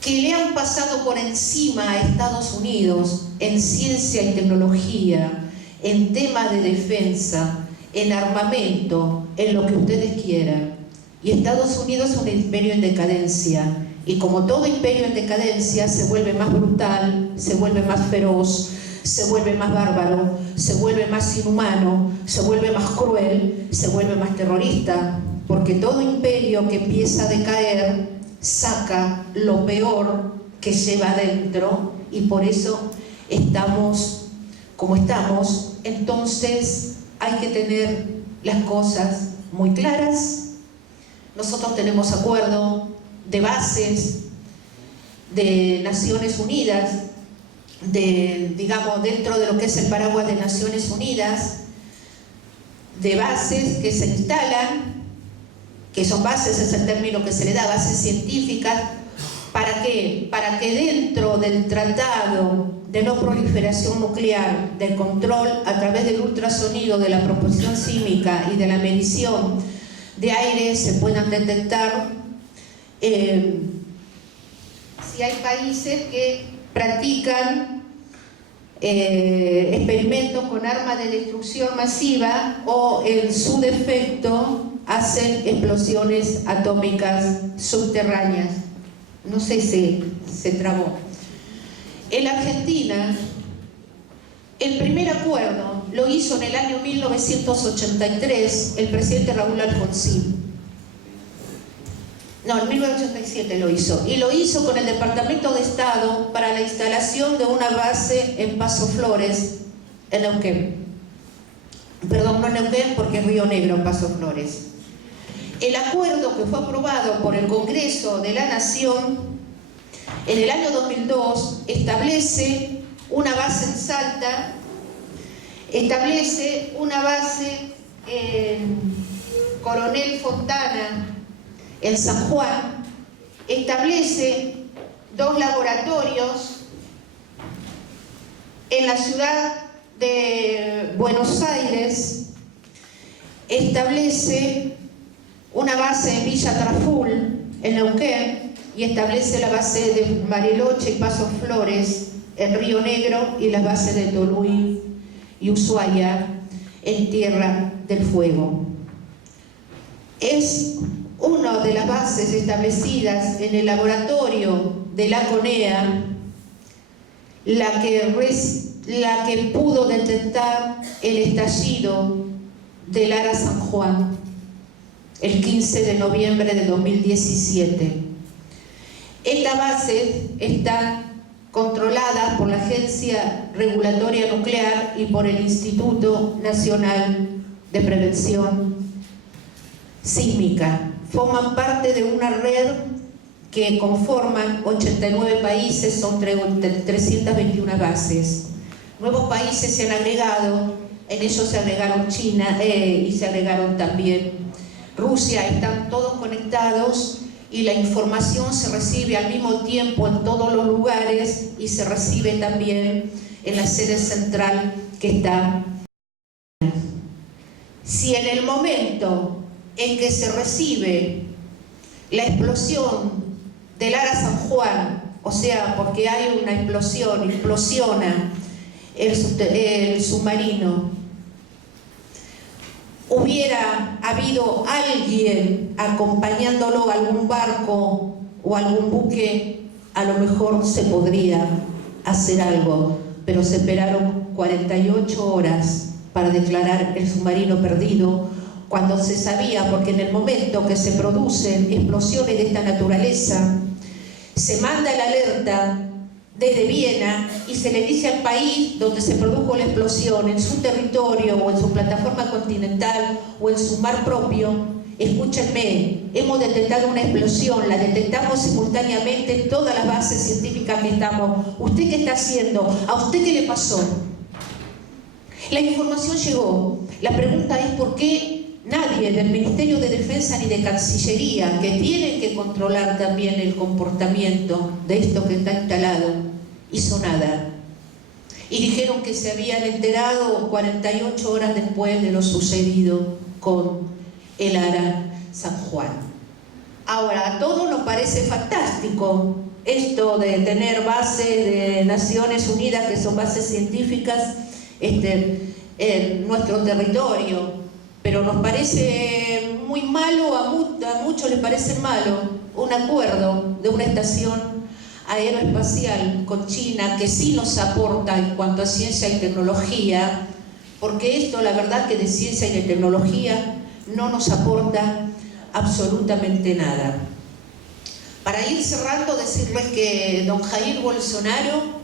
que le han pasado por encima a Estados Unidos en ciencia y tecnología, en temas de defensa, en armamento, en lo que ustedes quieran. Y Estados Unidos es un imperio en decadencia, y como todo imperio en decadencia se vuelve más brutal, se vuelve más feroz, se vuelve más bárbaro, se vuelve más inhumano, se vuelve más cruel, se vuelve más terrorista, porque todo imperio que empieza a decaer saca lo peor que lleva adentro, y por eso estamos como estamos. Entonces hay que tener las cosas muy claras. Nosotros tenemos acuerdo de bases de Naciones Unidas, digamos, dentro de lo que es el paraguas de Naciones Unidas, de bases que se instalan, que son bases, es el término que se le da, bases científicas. ¿Para qué? Para que dentro del Tratado de No Proliferación Nuclear, del control a través del ultrasonido, de la proporción sísmica y de la medición de aire, se puedan detectar si hay países que practican experimentos con armas de destrucción masiva o, en su defecto, hacen explosiones atómicas subterráneas. No sé si se trabó. En la Argentina, el primer acuerdo lo hizo en el año 1983 el presidente Raúl Alfonsín. No, en 1987 lo hizo. Y lo hizo con el Departamento de Estado para la instalación de una base en Paso Flores, en Neuquén. Perdón, no Neuquén, porque es Río Negro, Paso Flores. El acuerdo que fue aprobado por el Congreso de la Nación en el año 2002 establece una base en Salta, establece una base en Coronel Fontana, en San Juan, establece 2 laboratorios en la ciudad de Buenos Aires, establece una base en Villa Traful, en Neuquén, y establece la base de Bariloche y Paso Flores, en Río Negro, y las bases de Toluí y Ushuaia, en Tierra del Fuego. Es una de las bases establecidas en el laboratorio de la CONEA la que pudo detectar el estallido del Ara San Juan el 15 de noviembre de 2017. Estas bases están controladas por la Agencia Regulatoria Nuclear y por el Instituto Nacional de Prevención Sísmica. Forman parte de una red que conforman 89 países, son 321 bases. Nuevos países se han agregado, en ellos se agregaron China y se agregaron también Rusia. Están todos conectados y la información se recibe al mismo tiempo en todos los lugares y se recibe también en la sede central que está. Si en el momento en que se recibe la explosión del Ara San Juan, o sea, porque hay una explosión, implosiona el submarino, hubiera habido alguien acompañándolo, algún barco o algún buque, a lo mejor se podría hacer algo, pero se esperaron 48 horas para declarar el submarino perdido, cuando se sabía, porque en el momento que se producen explosiones de esta naturaleza, se manda la alerta desde Viena y se le dice al país donde se produjo la explosión, en su territorio o en su plataforma continental o en su mar propio: escúchenme, hemos detectado una explosión, la detectamos simultáneamente en todas las bases científicas que estamos. ¿Usted qué está haciendo? ¿A usted qué le pasó? La información llegó. La pregunta es ¿por qué nadie del Ministerio de Defensa ni de Cancillería, que tienen que controlar también el comportamiento de esto que está instalado, hizo nada? Y dijeron que se habían enterado 48 horas después de lo sucedido con el Ara San Juan. Ahora, a todos nos parece fantástico esto de tener bases de Naciones Unidas, que son bases científicas, en nuestro territorio, pero nos parece muy malo, a muchos les parece malo un acuerdo de una estación aeroespacial con China, que sí nos aporta en cuanto a ciencia y tecnología, porque esto, la verdad, que de ciencia y de tecnología no nos aporta absolutamente nada. Para ir cerrando, decirles que don Jair Bolsonaro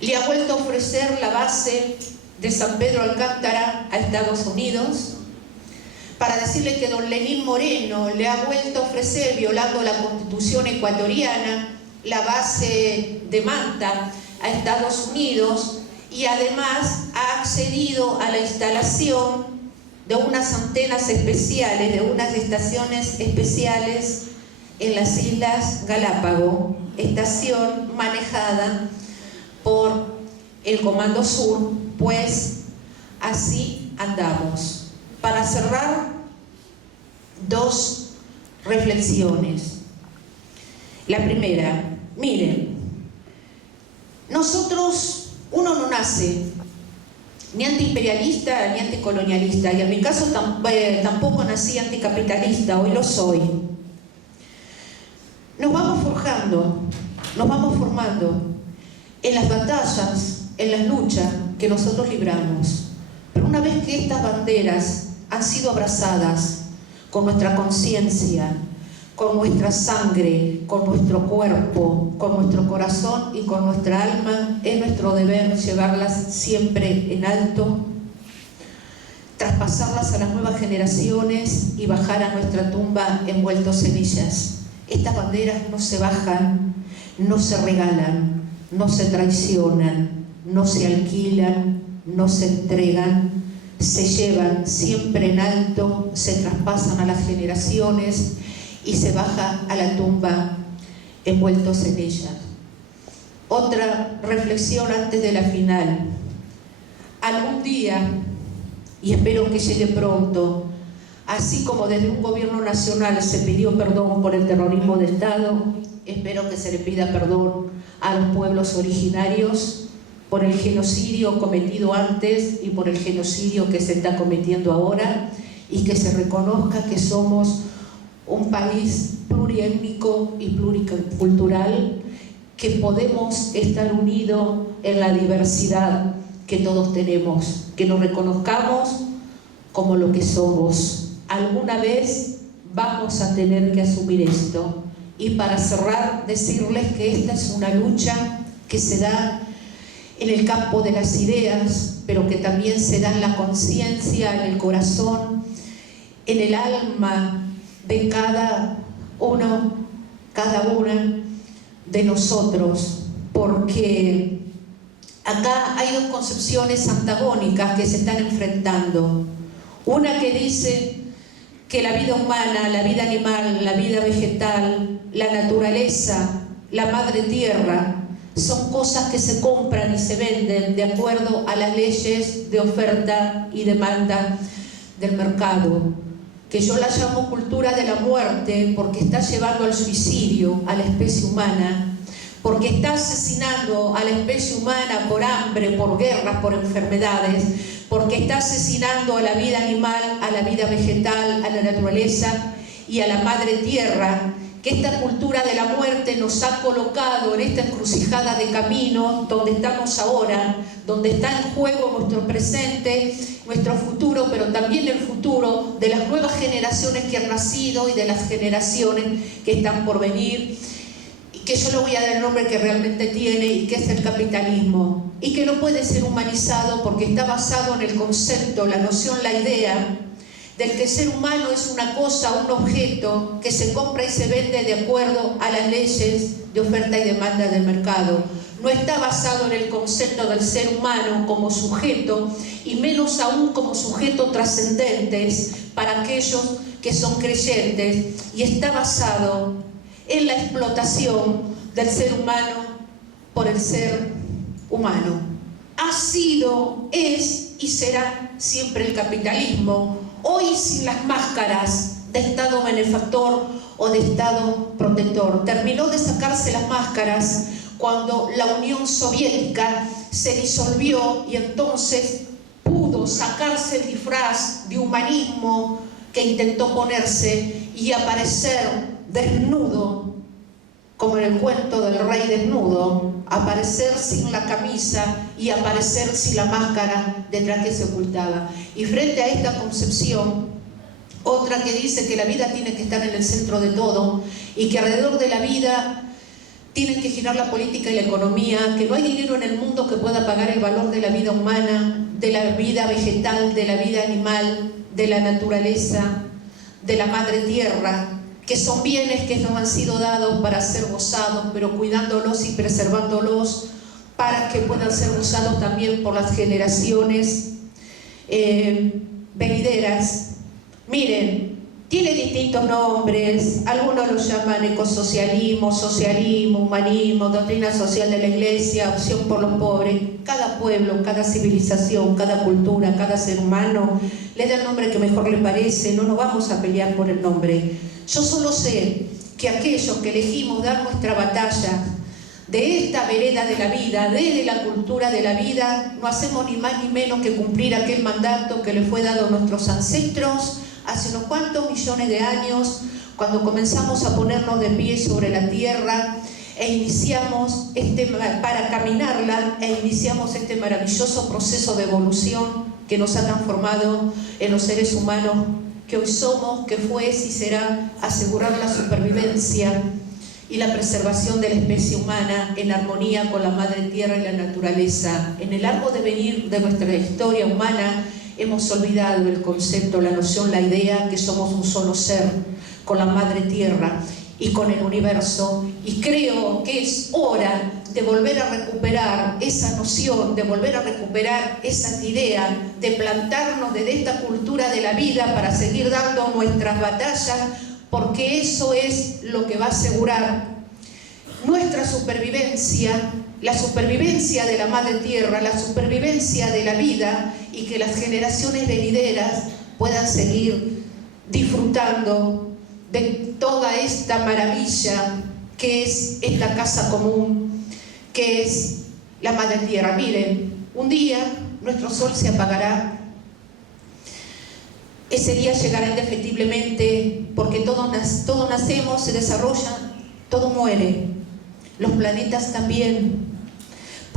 le ha vuelto a ofrecer la base de San Pedro Alcántara a Estados Unidos, para decirle que don Lenín Moreno le ha vuelto a ofrecer, violando la Constitución ecuatoriana, la base de Manta a Estados Unidos, y además ha accedido a la instalación de unas antenas especiales, de unas estaciones especiales en las Islas Galápagos, estación manejada por el Comando Sur, pues así andamos. Para cerrar, dos reflexiones. La primera, miren, nosotros, uno no nace ni antiimperialista ni anticolonialista, y en mi caso tampoco nací anticapitalista, hoy lo soy. Nos vamos forjando, nos vamos formando en las batallas, en las luchas que nosotros libramos. Pero una vez que estas banderas han sido abrazadas con nuestra conciencia, con nuestra sangre, con nuestro cuerpo, con nuestro corazón y con nuestra alma, es nuestro deber llevarlas siempre en alto, traspasarlas a las nuevas generaciones y bajar a nuestra tumba envueltos en ellas. Estas banderas no se bajan, no se regalan, no se traicionan, no se alquilan, no se entregan, se llevan siempre en alto, se traspasan a las generaciones y se baja a la tumba envueltos en ella. Otra reflexión antes de la final. Algún día, y espero que llegue pronto, así como desde un gobierno nacional se pidió perdón por el terrorismo de Estado, espero que se le pida perdón a los pueblos originarios por el genocidio cometido antes y por el genocidio que se está cometiendo ahora, y que se reconozca que somos un país pluriétnico y pluricultural, que podemos estar unidos en la diversidad que todos tenemos, que nos reconozcamos como lo que somos. Alguna vez vamos a tener que asumir esto. Y para cerrar, decirles que esta es una lucha que se da en el campo de las ideas, pero que también se da en la conciencia, en el corazón, en el alma de cada uno, cada una de nosotros, porque acá hay dos concepciones antagónicas que se están enfrentando. Una que dice que la vida humana, la vida animal, la vida vegetal, la naturaleza, la madre tierra, son cosas que se compran y se venden de acuerdo a las leyes de oferta y demanda del mercado, que yo la llamo cultura de la muerte, porque está llevando al suicidio a la especie humana, porque está asesinando a la especie humana por hambre, por guerras, por enfermedades, porque está asesinando a la vida animal, a la vida vegetal, a la naturaleza y a la madre tierra, que esta cultura de la muerte nos ha colocado en esta encrucijada de caminos donde estamos ahora, donde está en juego nuestro presente, nuestro futuro, pero también el futuro de las nuevas generaciones que han nacido y de las generaciones que están por venir, y que yo le voy a dar el nombre que realmente tiene, y que es el capitalismo, y que no puede ser humanizado porque está basado en el concepto, la noción, la idea del que el ser humano es una cosa, un objeto que se compra y se vende de acuerdo a las leyes de oferta y demanda del mercado. No está basado en el concepto del ser humano como sujeto, y menos aún como sujeto trascendentes para aquellos que son creyentes, y está basado en la explotación del ser humano por el ser humano. Ha sido, es y será siempre el capitalismo, hoy sin las máscaras de Estado benefactor o de Estado protector. Terminó de sacarse las máscaras cuando la Unión Soviética se disolvió, y entonces pudo sacarse el disfraz de humanismo que intentó ponerse y aparecer desnudo como en el cuento del rey desnudo, aparecer sin la camisa y aparecer sin la máscara detrás que se ocultaba. Y frente a esta concepción, otra que dice que la vida tiene que estar en el centro de todo y que alrededor de la vida tienen que girar la política y la economía, que no hay dinero en el mundo que pueda pagar el valor de la vida humana, de la vida vegetal, de la vida animal, de la naturaleza, de la madre tierra, que son bienes que nos han sido dados para ser gozados, pero cuidándolos y preservándolos para que puedan ser gozados también por las generaciones venideras. Miren, tiene distintos nombres, algunos lo llaman ecosocialismo, socialismo, humanismo, doctrina social de la Iglesia, opción por los pobres. Cada pueblo, cada civilización, cada cultura, cada ser humano le da el nombre que mejor le parece, no nos vamos a pelear por el nombre. Yo solo sé que aquellos que elegimos dar nuestra batalla de esta vereda de la vida, desde la cultura de la vida, no hacemos ni más ni menos que cumplir aquel mandato que le fue dado a nuestros ancestros hace unos cuantos millones de años, cuando comenzamos a ponernos de pie sobre la tierra e iniciamos para caminarla, e iniciamos este maravilloso proceso de evolución que nos ha transformado en los seres humanos que hoy somos, que fue y será, asegurar la supervivencia y la preservación de la especie humana en armonía con la madre tierra y la naturaleza. En el largo devenir de nuestra historia humana hemos olvidado el concepto, la noción, la idea que somos un solo ser con la madre tierra y con el universo, y creo que es hora de volver a recuperar esa noción, de volver a recuperar esa idea, de plantarnos desde esta cultura de la vida para seguir dando nuestras batallas, porque eso es lo que va a asegurar nuestra supervivencia, la supervivencia de la madre tierra, la supervivencia de la vida, y que las generaciones venideras puedan seguir disfrutando de toda esta maravilla que es esta casa común, que es la madre tierra. Miren, un día nuestro sol se apagará. Ese día llegará indefectiblemente, porque todos nacemos, se desarrolla, todo muere. Los planetas también,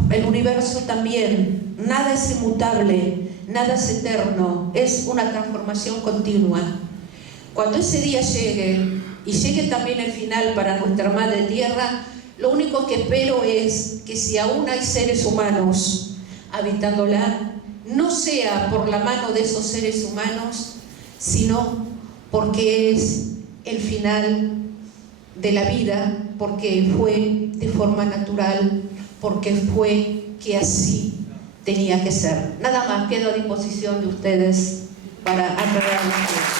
el universo también. Nada es inmutable, nada es eterno, es una transformación continua. Cuando ese día llegue, y llegue también el final para nuestra madre tierra, lo único que espero es que si aún hay seres humanos habitándola, no sea por la mano de esos seres humanos, sino porque es el final de la vida, porque fue de forma natural, porque fue que así tenía que ser. Nada más, quedo a disposición de ustedes para aclarar.